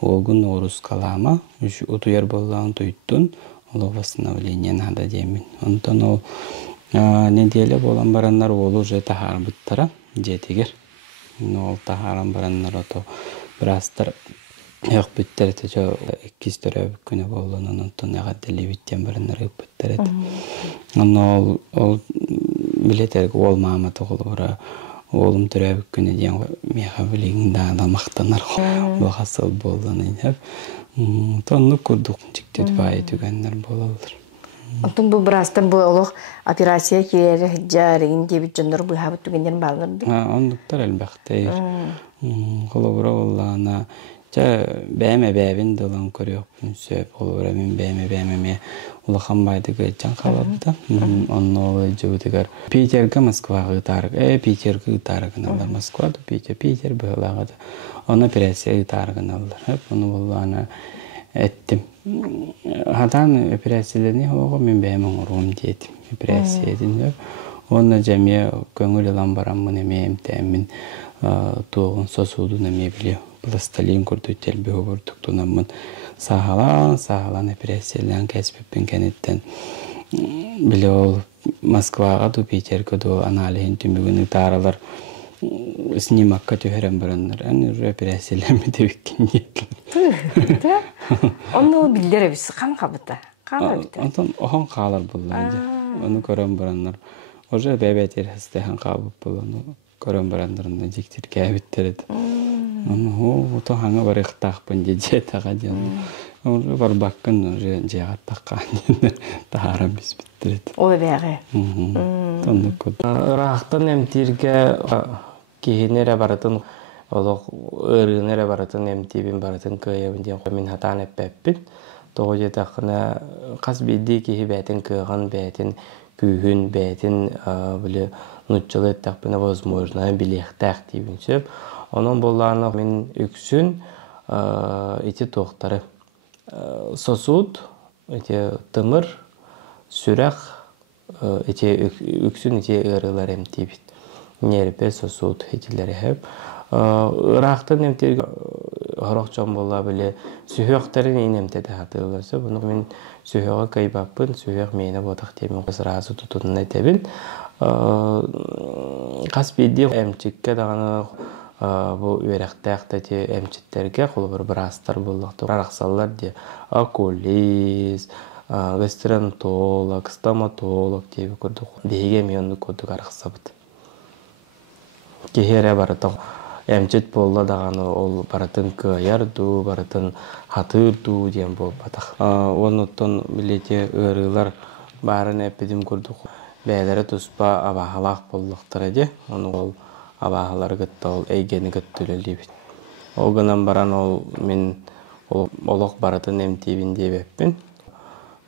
оғын орыс қалама, ұтуер болағын тұйттың, олы восстановлениен ада демін. Онтан ол неделе болан баранлар олы же тахар бұттыра жетігер. Ол тахаран баранлар ото бірастыр Ек бүттер әті жо 2-4 күні болуын, онтон яға дәлі бүттен баранлар ек бүттер әті. Ол білетергі ол маматы қолы бұра олым түрі күні ден меға білігін дағына мақтанар бұғасыл болуын. Тонлық күрдік жүктеді бай түгенлер болуылыр. Онтон бұл бірастан бұл олық операция керері жарығын дебіт жондар бұл хабыт түгендерін бағылырды? Ондықтар әлбәқтейір. Қолы бұра олағына бәйме бәйбін дылан көріоқпын сөп. Қолы бұра мен бәйме улахан байды көйтжан қалапты. Онны олы жөудігер. Питергі Москваға ұтарық. Питергі ұтарығын алдар. Москвады Питер бұғылағады. Оны операция ұтарығын алдар. Оны болуғаны әттім. Хадан операцияларыны оғы мен бәймін ұрғым дейдім. Операция едін. Оны жәме көңіл ұлан барамын әмейім тәмін туғын сосудын әме білеу. пластилин курдук телби хобурдук тунаммын сахалан операциялан кәсбиппин кенеттен биле ол Москвага ду Питерге ду анализин түмүгүнү таралар снимакка төһөрөн бараннар аны операциялармы дебиккен Да. Onu bildere biz kan kabıta. Ondan ohan қалар булланды. Onu көрөн бараннар. Уже бебетер хастахан кабып буланы көрөн барандарында жиктир кәбиттерет. Onu то ханга барыктакпын же тагадын. Onu бар баккын уже жагаттаккан. Тахара бис биттерет. Ой бәгы. Тонны код. Рахтан эмтирге кихинере баратын олох ырынере баратын эмтибин баратын кыйыбын мен хатан эппеппин. Тоғы жетақына қас бейді кейі бәтін күйған бәтін күйін бәтін білі нұтчылы әттақпына возможно білектәқ дейбін сөп. Оның болларына мен үксін еті тоқтары. Сосуд, еті тымыр, сүрақ, еті үксін еті ұрылар әмтейбін. Неріпе сосуд етілері әп. Рақтын әмтерге Хорокчон болла біле сүйөқтарын енемтеді хатылысы. Бұны мен сүйөға кайбаппын, сүйөқ мені бодақ демін қысыразы тұтынын әтебін. Қас бейді әмчікке дағаны бұл өрәқтәқті әмчіттерге қолы бір астар болдықты. Арақсалар де окулист, гастронтолог, стоматолог дейбі көрдік. Дейге мейонды көрдік арақсабыды. Кехере барытық. Әмчет болла дағаны ол баратын кыярду, баратын хатырду дем бол батақ. Онуттан білете ұрылар барын әпедім көрдік. Бәлері тұспа абағалақ болдықтыр әде. Оны ол абағалар күтті, ол әйгені күттілі дейбін. Оғынан баран ол мен олық баратын әмтейбін деп әппен.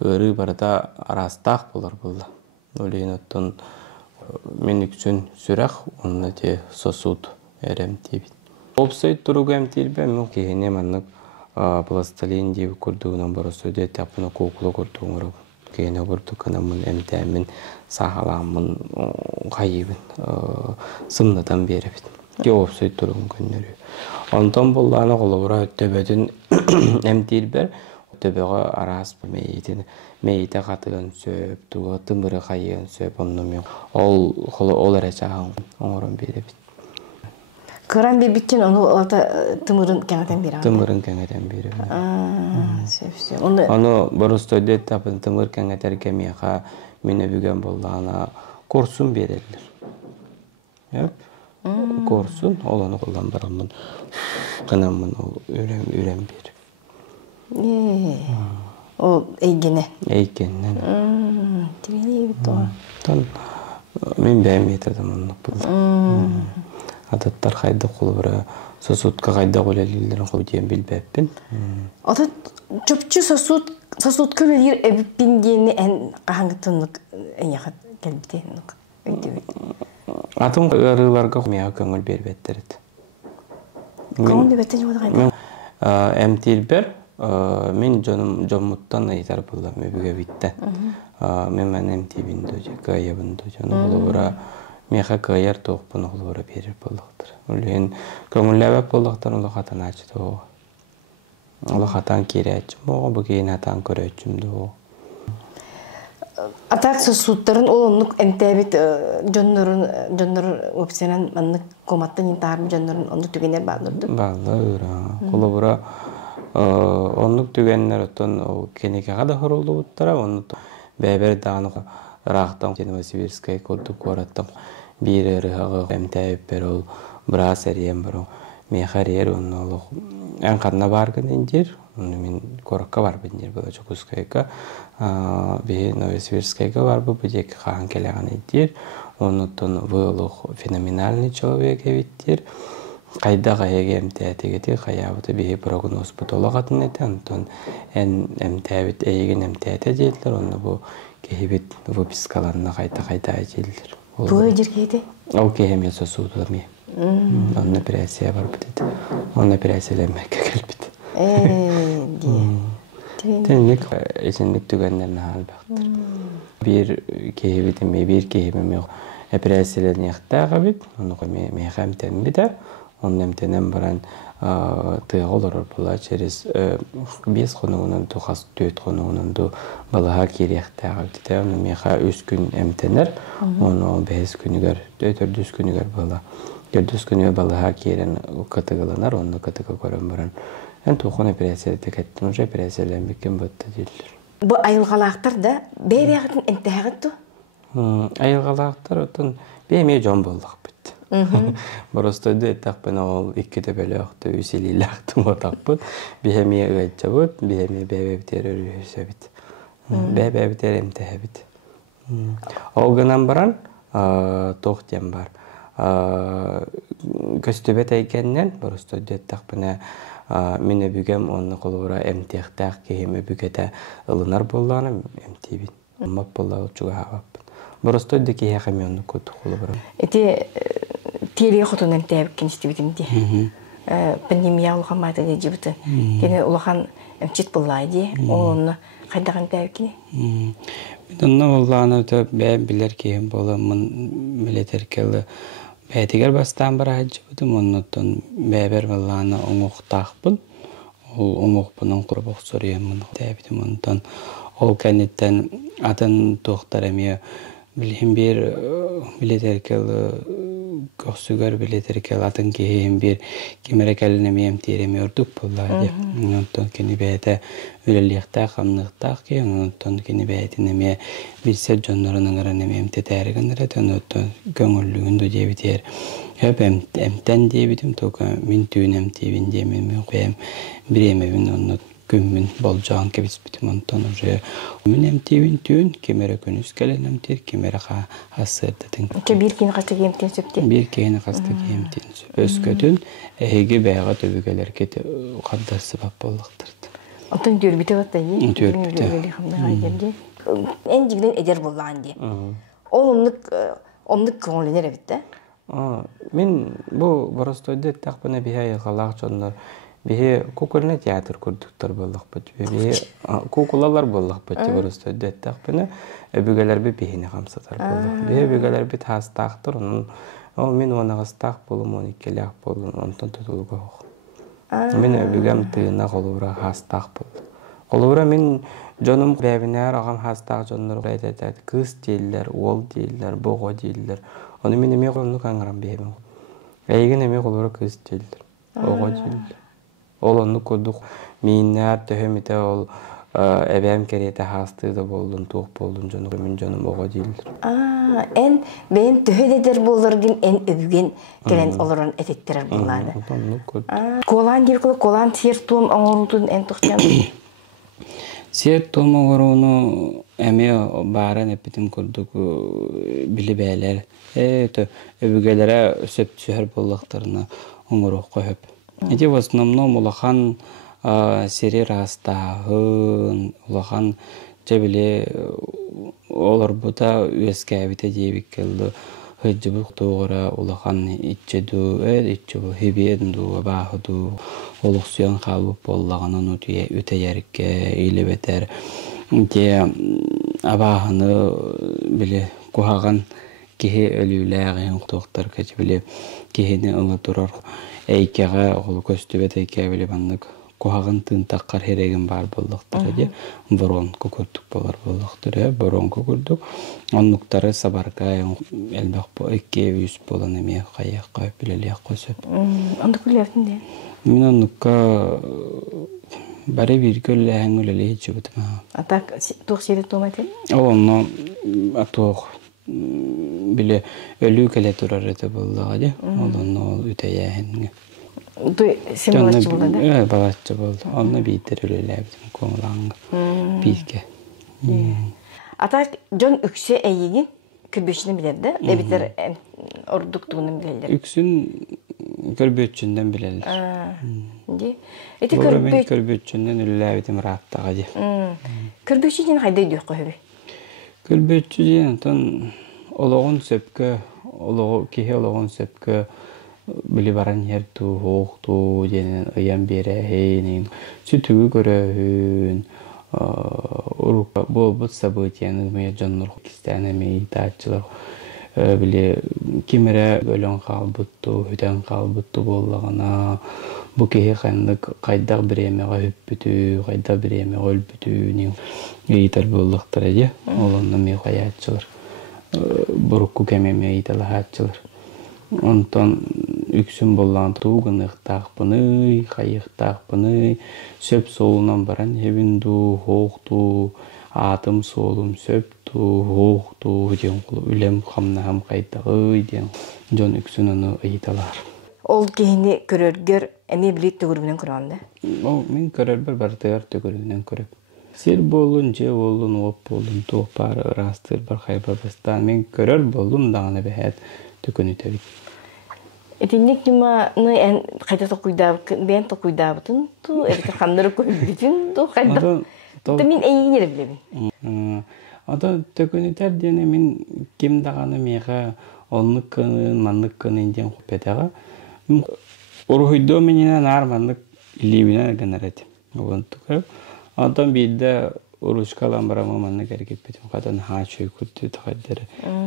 Өрі барыта арастақ болар болды. Өлейін оттан мен үксін сүрақ, оны де сосуд. Әрем дейбін. Опсайт тұруғы әмтейбі, мен кейіне мәнік пластилин дейбі көрдігінен бұры сөйде тәпіні қоқылы көрдігін ұрып. Кейіне көрдігінен мұн әмтәмін, сағаламын, қайыбын, сымнадан беребін. Ке опсайт тұруғын көннері. Онтан болланы қолы бұра өттөбетін әмтейбір, өттөбеға арас мейітін, мейіті қатыған сөп, туға тымыры қайыған сөп, онымен ол әрәчағын оңырын беребін. Кыран бебиттен onu тымырын кеңетен берем. Тымырын кеңетен берем. Оны борустойды этапын тымыр кеңетерге меха мені бүген болдағына корсун берелер. Корсун, ол оны қолдан барамын. Қынамын ол өрем берем. Ол әйгені? Әйгеннен. Тирені бітті оға. Мен бәйім етедім оны бұл. Адаттар қайды қолы бірі сосудқа қайда қолелілерін қол дейін білбәппін. Адат жөпчі сосуд көлелер әбіппін дейіні ән қағаңғытынлық әнеқат кәлбітенлік өйдебет. Атым ғырыларға меға көңіл бербеттереді. Көңіл бербеттен жоғыда қайды? Әмтел бір, мен жомуттан айтар болам өбіге биттен. Мен әмтебін дөже, ғайабын дөже. Оны бұра меха кайар тоқпын олғыра берер болдықтыр. Олеген көңілләбәп болдықтар олы қатан ачыды оға. Олы қатан кері әчім оға, бұгейін қатан көрі әчімді оға. Атақ сосудтарын ол онлық әмтәбет жонларын өпсенен манлық коматтан ентағарым жонларын онлық түгенер бағылырды? Бағылыр, қолы бұра онлық түгенер өттен кенеке қада құрылды бұттара, онлық бәбер дағаны рақтан Новосибирскай көрдік ораттым. Bir ırığı əmtəyib bir ol, biraz әрiyem бір ol. Meyxar yer onu oluq. Ən qadına bargın indir, onu min koraqqa var bindir, bu da çok uskayqa. Bir Novosibirskayqa var bu, bu dek qağın kələğən indir. Onu tun bu oluq fenomenalni человек evittir. Qayda qayaq əmtəyəti qayabıdı bir prognoz bu dolu qadın eten. Ən əmtəyət, əygin əmtəyət edilir, onu bu kehibit bu piskalanına qayda edilir. Bu öcürkeydi? O kehemiye sosudulamiye. Onun operasiya var bidedi. Onun operasiyalanmakka gelbidi. Tenlik esenlik tügenlerine hal baktır. Bir kehibidime, bir kehibime operasiyalarını yaxtağı bid. Onu meyxem tembide. onun emtenen baran tığ olur bula через 5 konuğunun tuğas 4 konuğunun du balaha kiriyekte ağabey onu meha 3 gün emtener onu 5 günüger 4 günüger bala 4 günüger balaha kiren katıgılanar onu katıgı koran baran en tuğun operasyada kettin уже operasyalayan battı değiller. Bu ayılgalaqtar da beyreğitin entehagıttı. Ayılgalaqtar otun bemeye can bollaq bitti. Просто да так пенал иккете белехте үсилилахты мотакпыт. Бихемие ыгачабыт, бихемие бебебтер өрүсөбүт. Бебебтер эмтехебит. Олганан баран тохтем бар. Көстөбөт экеннен просто да так пена мене бүгем онны колура эмтехтак кеме бүгете ылынар болланы эмтебит. Мап боллау чуга хабап. Просто да ки хакамионну көтү колубара. Эти тире хотунан тәбиккен истибитимди. Пандемия улгамады дежибите. Кене улган эмчит буллайды. Онны кайдаган тәбикне. Онны улганы да бәм билер ки боламын милитеркеле. Бәтигер бастан бар хаҗыбытым оннотон бәбер булганы оңуктакпын. Ол оңукпунун курбук сөрөймүн тәбитим онтон. Ол кенеттен атын тохтарамия bilhim bir militerkel kosugar militerkel atın ki bir kemerekelne miyem tiremiyorduk bulaydı. Ondan keni beyte öylelikte kamlıkta ki ondan keni beytine mi bilse canlarının arasında miyem teterigenlere ondan gönüllüğünde diye biter. Hep emten diye bitim toka min tüynem tibin diye mi koyayım bir emevin ondan Gömün bolcan kebis bitim ondan önce. Benim tevin tüyün kemere könüs gelenem ter kemere hasır dedin. Ki bir kene kastı yemten söptü. Bir kene kastı yemten söp. Özkötün hege bayağı tövbeler kete kadar sebep bollaktırdı. Ondan dürbite vattı iyi. Dürbite. En cigden eder bollan diye. Onluk konulenir evitte. Men bu borostoyda takpana bihay galaq çonlar. Bihe kukulna teatr kurduklar bollaq bıt. Bihe kukulalar bollaq bıt borostoyda takpana bügeler bir bihini kamsatar bollaq. Bihe bügeler bir hastaqtır onun. Men ona hastaq bolum 12 laq bolum ondan tutuluq oq. Men bügem tığına qolura hastaq bol. Qolura men Canım bebiner ağam hastaq jonlar qaytatat. Kız değiller, ol değiller, boğa değiller. Onu men eme qolunu kangaram bebem. Eygin eme qolura kız değiller. Oğa değiller. Olonu kurduk. Minler töhemite ol ebem kerete hastı da boldun, tuğ boldun canım. Men canım oğa değiller. En ben töhededer bollargın en öbügen gelen oluran etettirer bollardı. Kolan dirkli kolan sirtum ağırutun en tuğyan. Siyet tolma varonu eme baran epitim kurduk bili beyler. Öbügelere söp süher bollaklarına onuru koyup. Eti vasnamnom ulahan seri rastahın, ulahan cebili olur buta üyeske bite diyebik keldi. Hıcıbık doğura ulahan içedu, içedu hebiyedindu, bahudu. Oluksiyon kalıp bollağının öte yerke ile beter. Diye abahını bile kuhagan kihi ölüleğin doktor kaç bile kihini ılı durur. Eykege olu köstübet eykege bile bandık. Kuhagan tığın takkar heregen bar bollaqtır diye. Boron kukurduk bolar bollaqtır. Boron kukurduk. Onlukları sabarkayın elbaq bu eykege yüz bolan emeye kayak kayıp bileliyak koysup. Onda kullertin diye. Мен оннукка бары биргөл әңгөлеле жибутма. Атак тух сире томатен. Онно атох биле өлү келе турар эте болду. Онно үтәяһен. Ту символчу булды да? Балаччы болду. Онно битер өлеләбитим коңланга. Бирге. Атак жон үксе әйеген күбешне билерде. Эбитер ордуктугунун билелер. Үксүн Körbüçünden bileler. Eti körbüçünden üllebitim rahattağa diye. Körbüçüden hayda ediyor koyuyor. Körbüçüden tan oloğun söpkö, kihe oloğun söpkö bili baran yer tu hoğ tu denen ayam bere heynin sütüğü görühün bol sabıt yani me canlar kistane me itaatçılar bile kimere bölön kalbuttu, hüden kalbuttu bollagana bu kehe kandık kaydak biremege hüppütü, kaydak biremege ölpütü ni yitar bollaktar edi. Olanda mi hayatçılar. Burukku kememe yitala hayatçılar. Ondan üksün bollan tuğunıq taqpını, qayıq taqpını, söp soğunan baran hevindu, hoğdu, atım solum söptu, hoğdu, diyen kulu ülem xamna ham qaydağı diyen. Jon üksün onu yitalar. Ol kehini körörgör emi bilit tugurgunan kurandı. Min körör bir bartayar tugurgunan köröp. Sir bolun, je bolun, op bolun, tohpar, rastır, bar xaybar bastan. Min körör bolun dağını behet tükünü tebit. Etинник ниманы эн кайта токуйдаб, бен токуйдабытын, ту эбит хандырып көйбүтүн, ту кайда. Ту мин эйиңер билебин. Ада төкөнүтер дене мин ким даганы мега онлук кынын, манлык кынын ден хупетага. Урухойдо менен арманлык ливине генерет. Онтук. Адан бидде урушкалан барама манны керек бетим. Кадан хачы күттү тагадыр.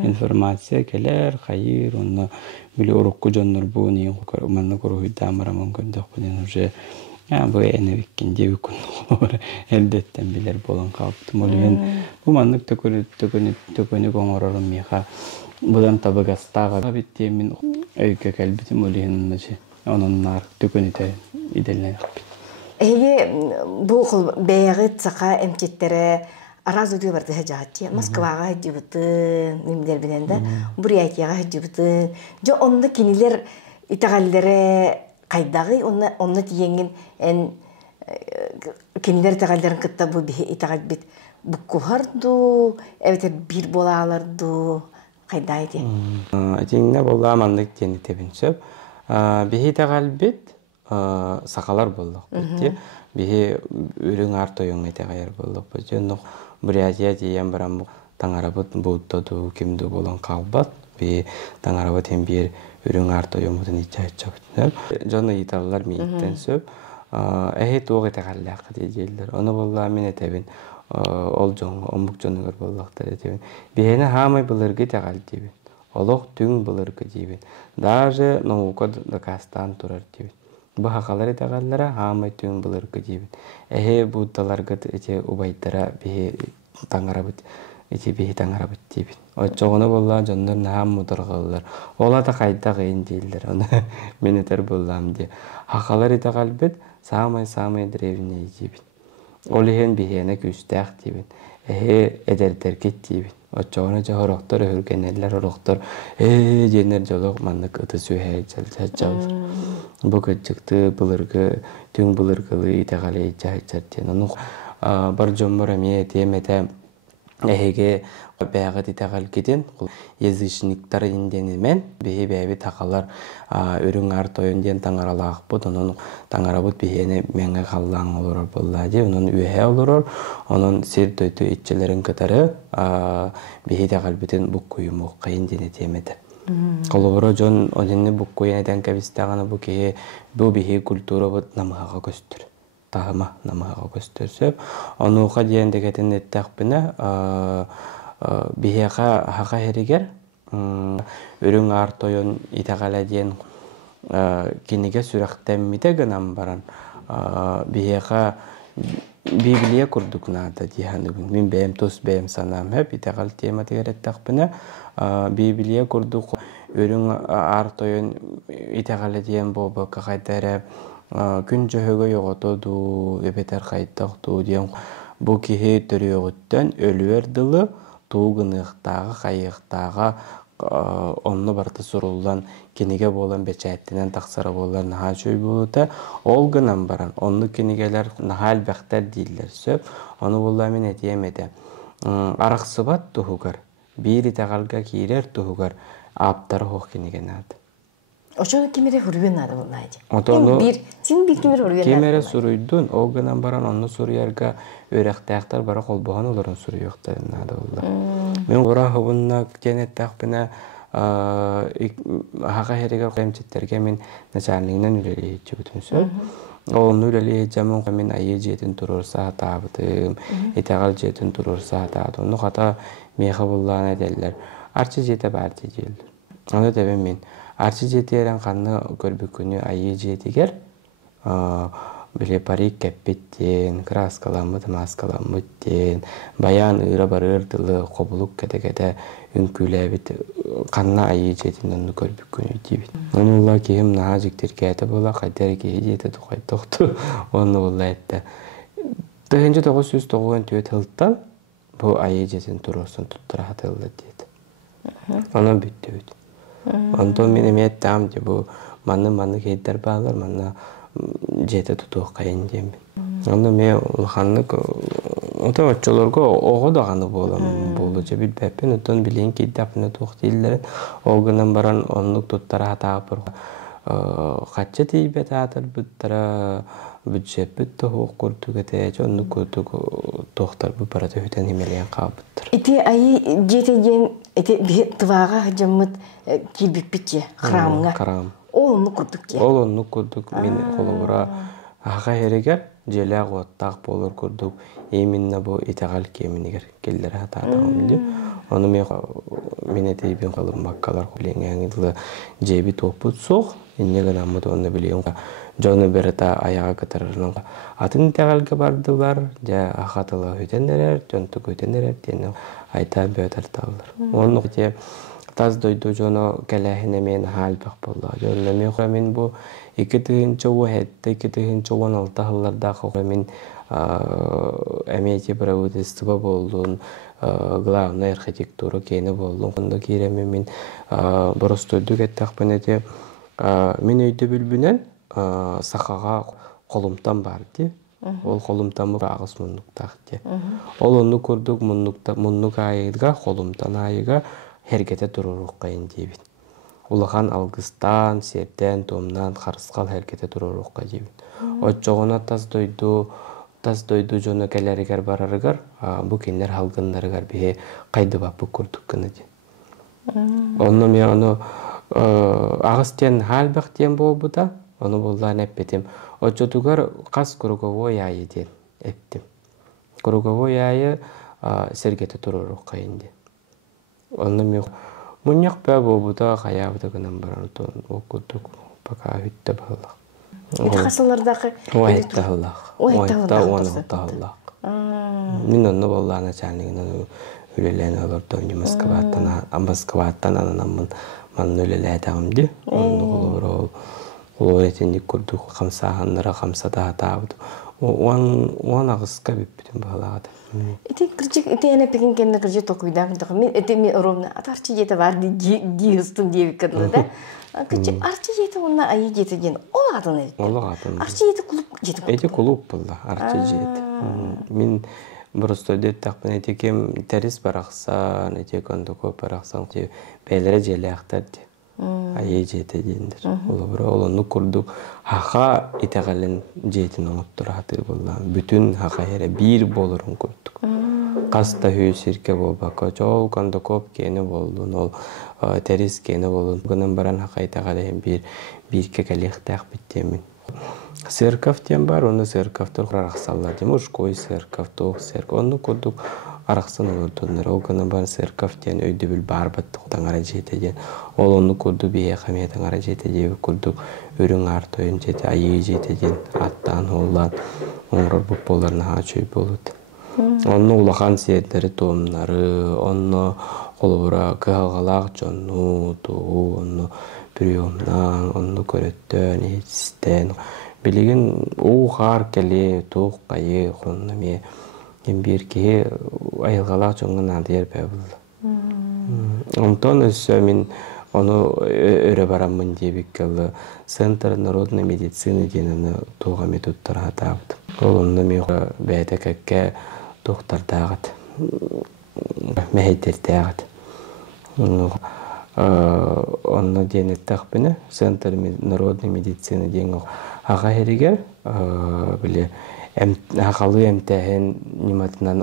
Информация келер, хайыр, онны били урукку жоннор бу не манны урухойда барама көндөк менен уже bu ene vikinde vikun olur. Eldetten bilir bolon kalktım oluyor. Bu manlık tökünü koңорорun miha. Budan tabi gastağa bittiğimin öykü kalbitim oluyor. Onun nar tökünü de idelene kapit. Bu beyağı tsaka emkettere araz ödüyor vardı hacatçı. Moskvaga hacıbıtın, nimler bilende. Buraya hacıbıtın. Jo onda kiniler itagallere kaydağı onu diyengin en kendileri tegallerin kıtta bu bir itagal bit bu kuhardu evet bir bolalardu kaydaydı. Etinde bolamanlık deni tebinsöp. Bir tegal bit sakalar bolluk bitti. Bir ürün artoyun etagayar bolluk bitti. Buraya diyen baram tangarabut buğdadı kimdi bolan kalbat. Bir tangarabut hem bir ürün artoyun mutun içe çabıtlar. Canı yitarlar miyitten söp. Ehet oğu tegallaq diyeceğler. Onu bolla mine tebin. Ol jonga ombuk jongar bollaqtar diyebin. Bihene hamay bulurgu tegal diyebin. Oloq tüng bulurgu diyebin. Даже noğukod da kastan turar diyebin. Bu haqaları tegallara hamay tüng bulurgu diyebin. Ehe buddalarga ece ubaytara bihe tangarabut. Ece bihe tangarabut diyebin. O çoğunu bolla jonlar naham mudargalar. Ola da kayda gıyın değiller. Onu mineter bollam diye. Haqaları tegalbet Samay drevine diyebin. Olihen bihene küstaq diyebin. Eder terket diyebin. O çoğuna horoktor hürgeneller horoktor. Jener jolok manlık ıtı sühe çal. Bu kıcıktı bulurgu, tüm bulurgılı itegali içer diyen. Onu bar jommora miye diyemete ehege beyağıt itegal gidin. Yazışniktar indenimen bihi bebi takalar ürün artoyun diyen tangaralaq bud. Onun tangarabut bihene menge kallan olur bolladı. Onun ühe olur. Onun sir döydü iççilerin kıtarı bihi tegal bitin bukkuyumu kayın dene diyemedi. Kolubura jon odinni bukkuyen eden kabistağını bu ki bu bihi kulturu bud namağa göstür. Tahma namağa göstersöp. Onu uqa diyen deketin ettaqbine biheqa haqa heriger ürün artoyun itagala diyen kinige sürektenmite gınan baran biheqa Bibliya kurduk nada diyen min beyim tos beyim sanam hep itagal temati gerettaqbine Bibliya kurduk ürün artoyun itagala diyen boba kaqaydara gün jöhögö yogotodu ebeter kayıttaqtu diyen bu kihe törüyögütten ölüver dılı tuğunıqtağı, qayıqtağı onlu bartı soruldan kenige bolan beçayetinden taqsara bolan naha çöy buluta ol gınan baran. Onlu kenigeler nahal bekter değiller söp. Onu bollamin etiyemedi. Araq sıbat tuhugar. Biri taqalga kirer tuhugar. Aptarı hoq kenige nadı. Oşo kimere hurgen nadı bunlaydı. Sen bir kimere hurgen nadı. Kimere suruydun. O gınan baran onu suruyarga örektäktar bara kolboğan olurun suruyoktar nadı bolla. Men ora hubunnak jenettakbine haqa heriga qemçetterge men naçarliğinden üleli hecibutun söp. Onun üleli hecamın men ayı jetin turursa tabıtım. Etagal jetin turursa tabıtım. Onu qata meha bollana derler. Arçı jete бар дейділді. Оны да мен арчы жетерен қанны көрбүкүнү айы жетигер биле парик кеппеттен, краскаламыт, маскаламыттен, баян ыра барырдылы, қобылук кете-кете үнкүләбит қанна айы жетин оны көрбүкүнү дейбит. Оны ула кейім наға жіктер кәті бола, қайдар кейі жеті тұқай тоқты, оны ула әтті. 1994 жылдан бұл айы жетин тұрырсын тұттыра хатылы дейді. Оны бүтті өт. Онтон мен емет там де бұл манны кейттер бағылар, манна жеті тұтуық қайын деймін. Оны мен ұлғанлық, ота отчоларға оғы дағаны болу же білбәппен, отын білейін кейді апыны тұқ дейілдерін, оғынан баран онлық тұттара атағы бір қатшы тейбет атыр бұттара бюджет бүтті оқ көрдік әтәйі, онлық көрдік тоқтар бұл барады өтен емелейін қабыттыр. Ити айы жетеген, тываға жамыт келбек бітче, храмыңа. Ол оны күрдік ке? Ол оны күрдік. Мен қолығыра аға ерегер, желі ағуаттақ болыр күрдік. Емінна бұл итағал кемінігер келдері атағым білді. Оны мен әтейбен қалым баққалар қолен әңгілі жебі топыт соқ. Еннеген амыды оны білейін. Жоны беріта аяға кітарырының. Атын итағалға бардылар, жа ақатылы өтендерер, жонтық өтендерер, дені айта бөтір талыр. Оны өте таз дойду жоно кәләхіне мен халбақ болды. Жоны мен бұл 2016 жылларда мен әмейте бір өтестіба болдың, главный архитектура кейіні болдың. Онда кейреме мен бұрыстойдық әттіқ бін әте мен өйді білбінен сақаға қолымтан бар де. Ол қолымтан мұр ағыс мұннықтақ де. Ол оны көрдік мұннық айыға, қолымтан айыға әргеті тұрырық қайын дейбін. Улахан алғыстан, серден, томнан, қарысқал әргеті тұрырық қай дейбін. От жоғына таз дойду жоны кәләрігер барарығар, бұл кенлер халғындарығар бе қайды бапы көрдік күні де. Оны мен оны ағыстен халбақ ден бол бұда, оны болдан әппетім. От жотуғар қас круговой айы ден әптім. Круговой айы сергеті тұрырық қайын де. Оны мен мұнияқ бә бол бұда қаябыда күнін баран оқыдық, бақа үтті бағылақ. Эти қасылардағы? Ойытта ғылақ. Ойытта ғылақ. Мен оны болла начальнигінен өлеләйін оларды өнде Москваттан ананамын манын өлеләйді ағымды. Ол өретендік көрдік қамсағандыра қамсада атағыды. Оған ағысқа беппеден бағылағады. Ити әне пекін кенді кіржі тоқуйдағындығы. Мен ровна атарчы жеті бар дейістім дейбі кірлі да. Арчы жеті онна айы жеті ден. Ол атын әйті? Ол атын. Арчы жеті клуб жеті болды? Әйті клуб болды, арчы жеті. Мен бұрыстойды тақпын әйтекем тәріс барақсан, әйтек онды көп барақсан, бәлері желі ақтар де. Айы жеті дендір. Ол оны күрдік. Хақа итәғалін жетін оңыттыр хаты болды. Бүтін хақа әрі бір болырын көрдік. Қаста хүй сірке болбақы. Жол қанды көп кені болдың. Ол тәріс кені болдың. Бұнын баран хақа итәғалын бірке кәлектәқ біттемін. Сыркав тем бар, оны сыркавтыр қарақсалар дем. Ушкой сыркав, тоқ сыркав. Оны көрдік арақсын олырдыңдар. Ол қаны бар сыркав ден өйді біл бар баттықтан ара жеті ден. Ол оны көрдік бейе қаметін ара жеті ден. Көрдік өрің арты өйін жеті, айы жеті ден. Аттан олар, оңырыр бұп боларына ачой болуды. Оны улақан сердері томнары, оны қолуыра кығалғалақ жону, туғу, оны приемнан, оны көреттен, етістен. Білеген оғар кәле, тоқ қайы, қонны ме. Емберге айылғалақ жоңын адыр бәбілді. Онтан өсі мен оны өрі барамын дебек кәлі Центр народной медицины денені тоға методтар атабды. Ол онны мен бәйті кәкке тоқтардағыд, мәйтердағыд. Онны денеттақ біні Центр народной медицины ден аға әрігер біле ақалы әмтәхін нематынан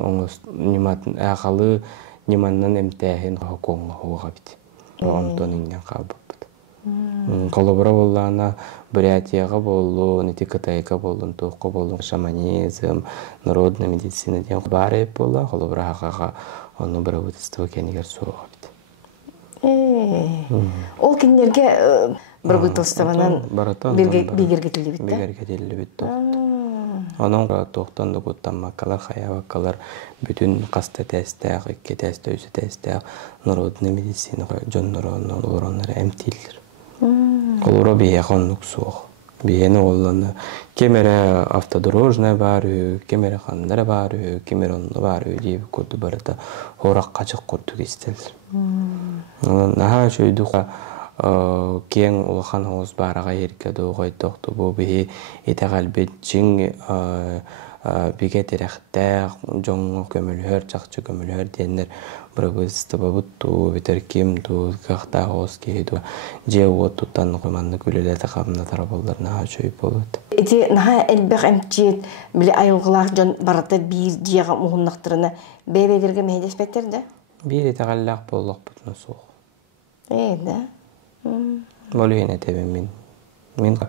ақалы неманнан әмтәхін қоңға оға біді. Онтоныңнен қабып бұд. Қолыбыра болуына Бурятияға болу, Кытайға болу, тоққа болу, шаманизм, народная медицина ден бар еп болу, қолыбыра ақаға оны бір өтістігі кәнегер соға біді. Ол кинилерге бір бытылстабанан Баратан бигергетилди бит. бигергетилди бит. Анан тоқтан да гуттамаккалар, хаябаккалар бүтүн каста тестег, икки тесте, үсү тестег, народный медицина жоннороннор, олороннор эмтилдер. Олоро бие хоннук суох. Биени олланы кемере автодорожная бары, кемере хандара бары, кемере онно бары дип көрдү барата хорак качык көрдү кестелдер. Наха шөйдү кең улахан оғыз бараға еркеді оғай тоқты бұл бейі етеғалбет жың беге терәқтәқ, жоңғы көмілер, жақчы көмілер дейінер бір көзісті бабытту, бетер кемду, қақта оғыз кейду, же оғыттуттан қойманды көлелеті қабында тараболдар наға жөй болуды. Эти наға әлбәқ әмчет, біле айылғылақ жон барата бір жияға мұғыннақтырына бәйбәдерге мәйдеспеттерді? Bir етеғаллақ болуқ бұтыны соқ. Да? Болу ене тебен мен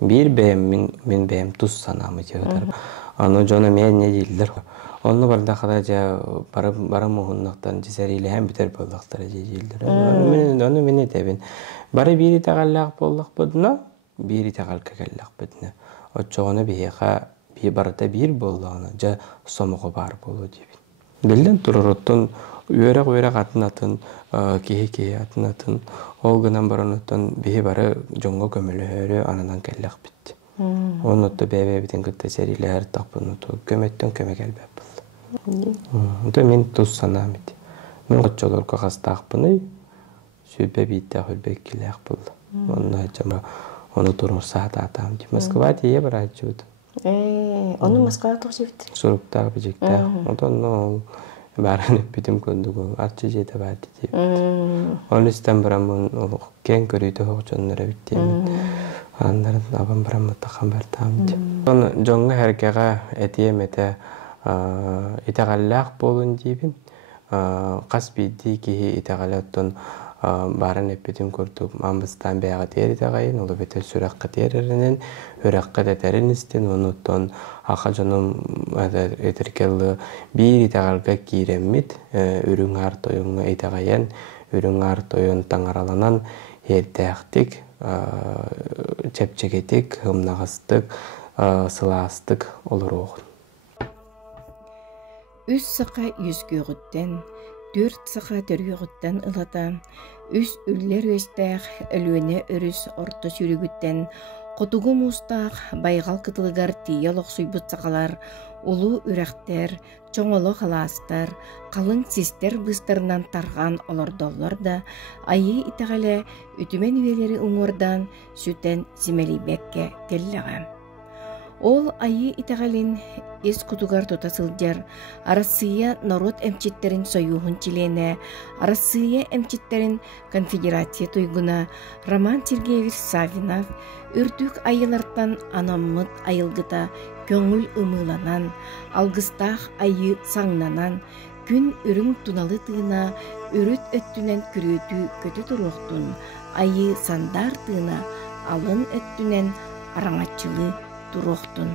bir бәйім, мен бәйім тұз санамы жеғдар. Аны жона мен не дейілдір. Оны барда қада жа бары мұғыннақтан жесәрейлі әм бітер болдақтары дейілдір. Оны мен тебен. Бары bir етеғаллақ болуқ бұдына, bir етеғал кәгәллақ бұдына. Отчоғыны бейеға барыда bir болуғына жа сомығы бар болу дейбін. Білден тұрырыттың Үйерек атынатын, кеhe атынатын, ол гынан баранаттан бейі бары жоңға көмілері анадан кәлләқ бітті. Оның отты бәйбәй бітін күтті сәрилі әр тақпын ұты көметтен көмек әлбәп болды. Ұты мен тұз санам еді. Мен құтчолыр қағаста ақпыны сөйбе бейті әқілбек келі әқ болды. Оны тұрмыр сағат атам дейді. Москва дейе бір айтшы өді. Оны Москва тұқшы бітті? Сұрыптағы бәжектағы. Бәрін өппетім көндік ол, арчы жеді бәді деп. Оның үстен бұрамын кен көрейді оғычонлары біттемін. Андарын абын бұрамын таққан бәртам деп. Оны жоңғы әркеға әтием әті итағаллақ болын дейбін. Қас бейді кейі итағалаттың барын өппетім көрдік. Мамбыстан бәйға тер итағайын, олы бәті сүраққа терерінен, өраққа дәтәрін істен, оныттан ақа жоным әтіркелі бір итағалға кейреммет, үрің арт ойынға итағайын, үрің арт ойын таңараланан ердәқтік, чәпчекетік, ғымнағыстық, сыластық олыр оғын. Үс сақа yüzgöğütten, 4 сақа төргöğütten ылата, үс үллер өстәқ, өлөне өріс орты сүрігіттен, Қотугу мустақ, байғал кытылыгар тиялық суйбыт сақалар, улу үрәқтер, чоңолы қаластар, қалың систер бұстарынан тарған олардоллар да, айы итағале үтімен үйелері ұңырдан сүтен зимелибекке келліға. Ол айы итағалин ес кутугар тотасылдер, Россия народ әмчеттерін союғын чилене, Россия әмчеттерін конфедерация тойгуна, Роман Сергеевич Савинов, үрдік айыларттан анаммыт айылгыта көңіл ымыланан, алгыстақ айы саңнанан, күн үрің туналы тыына, үріт өттінен күрөтü көті тұруқтын, айы сандар тыына, алын өттінен араңатчылы тұруқтын.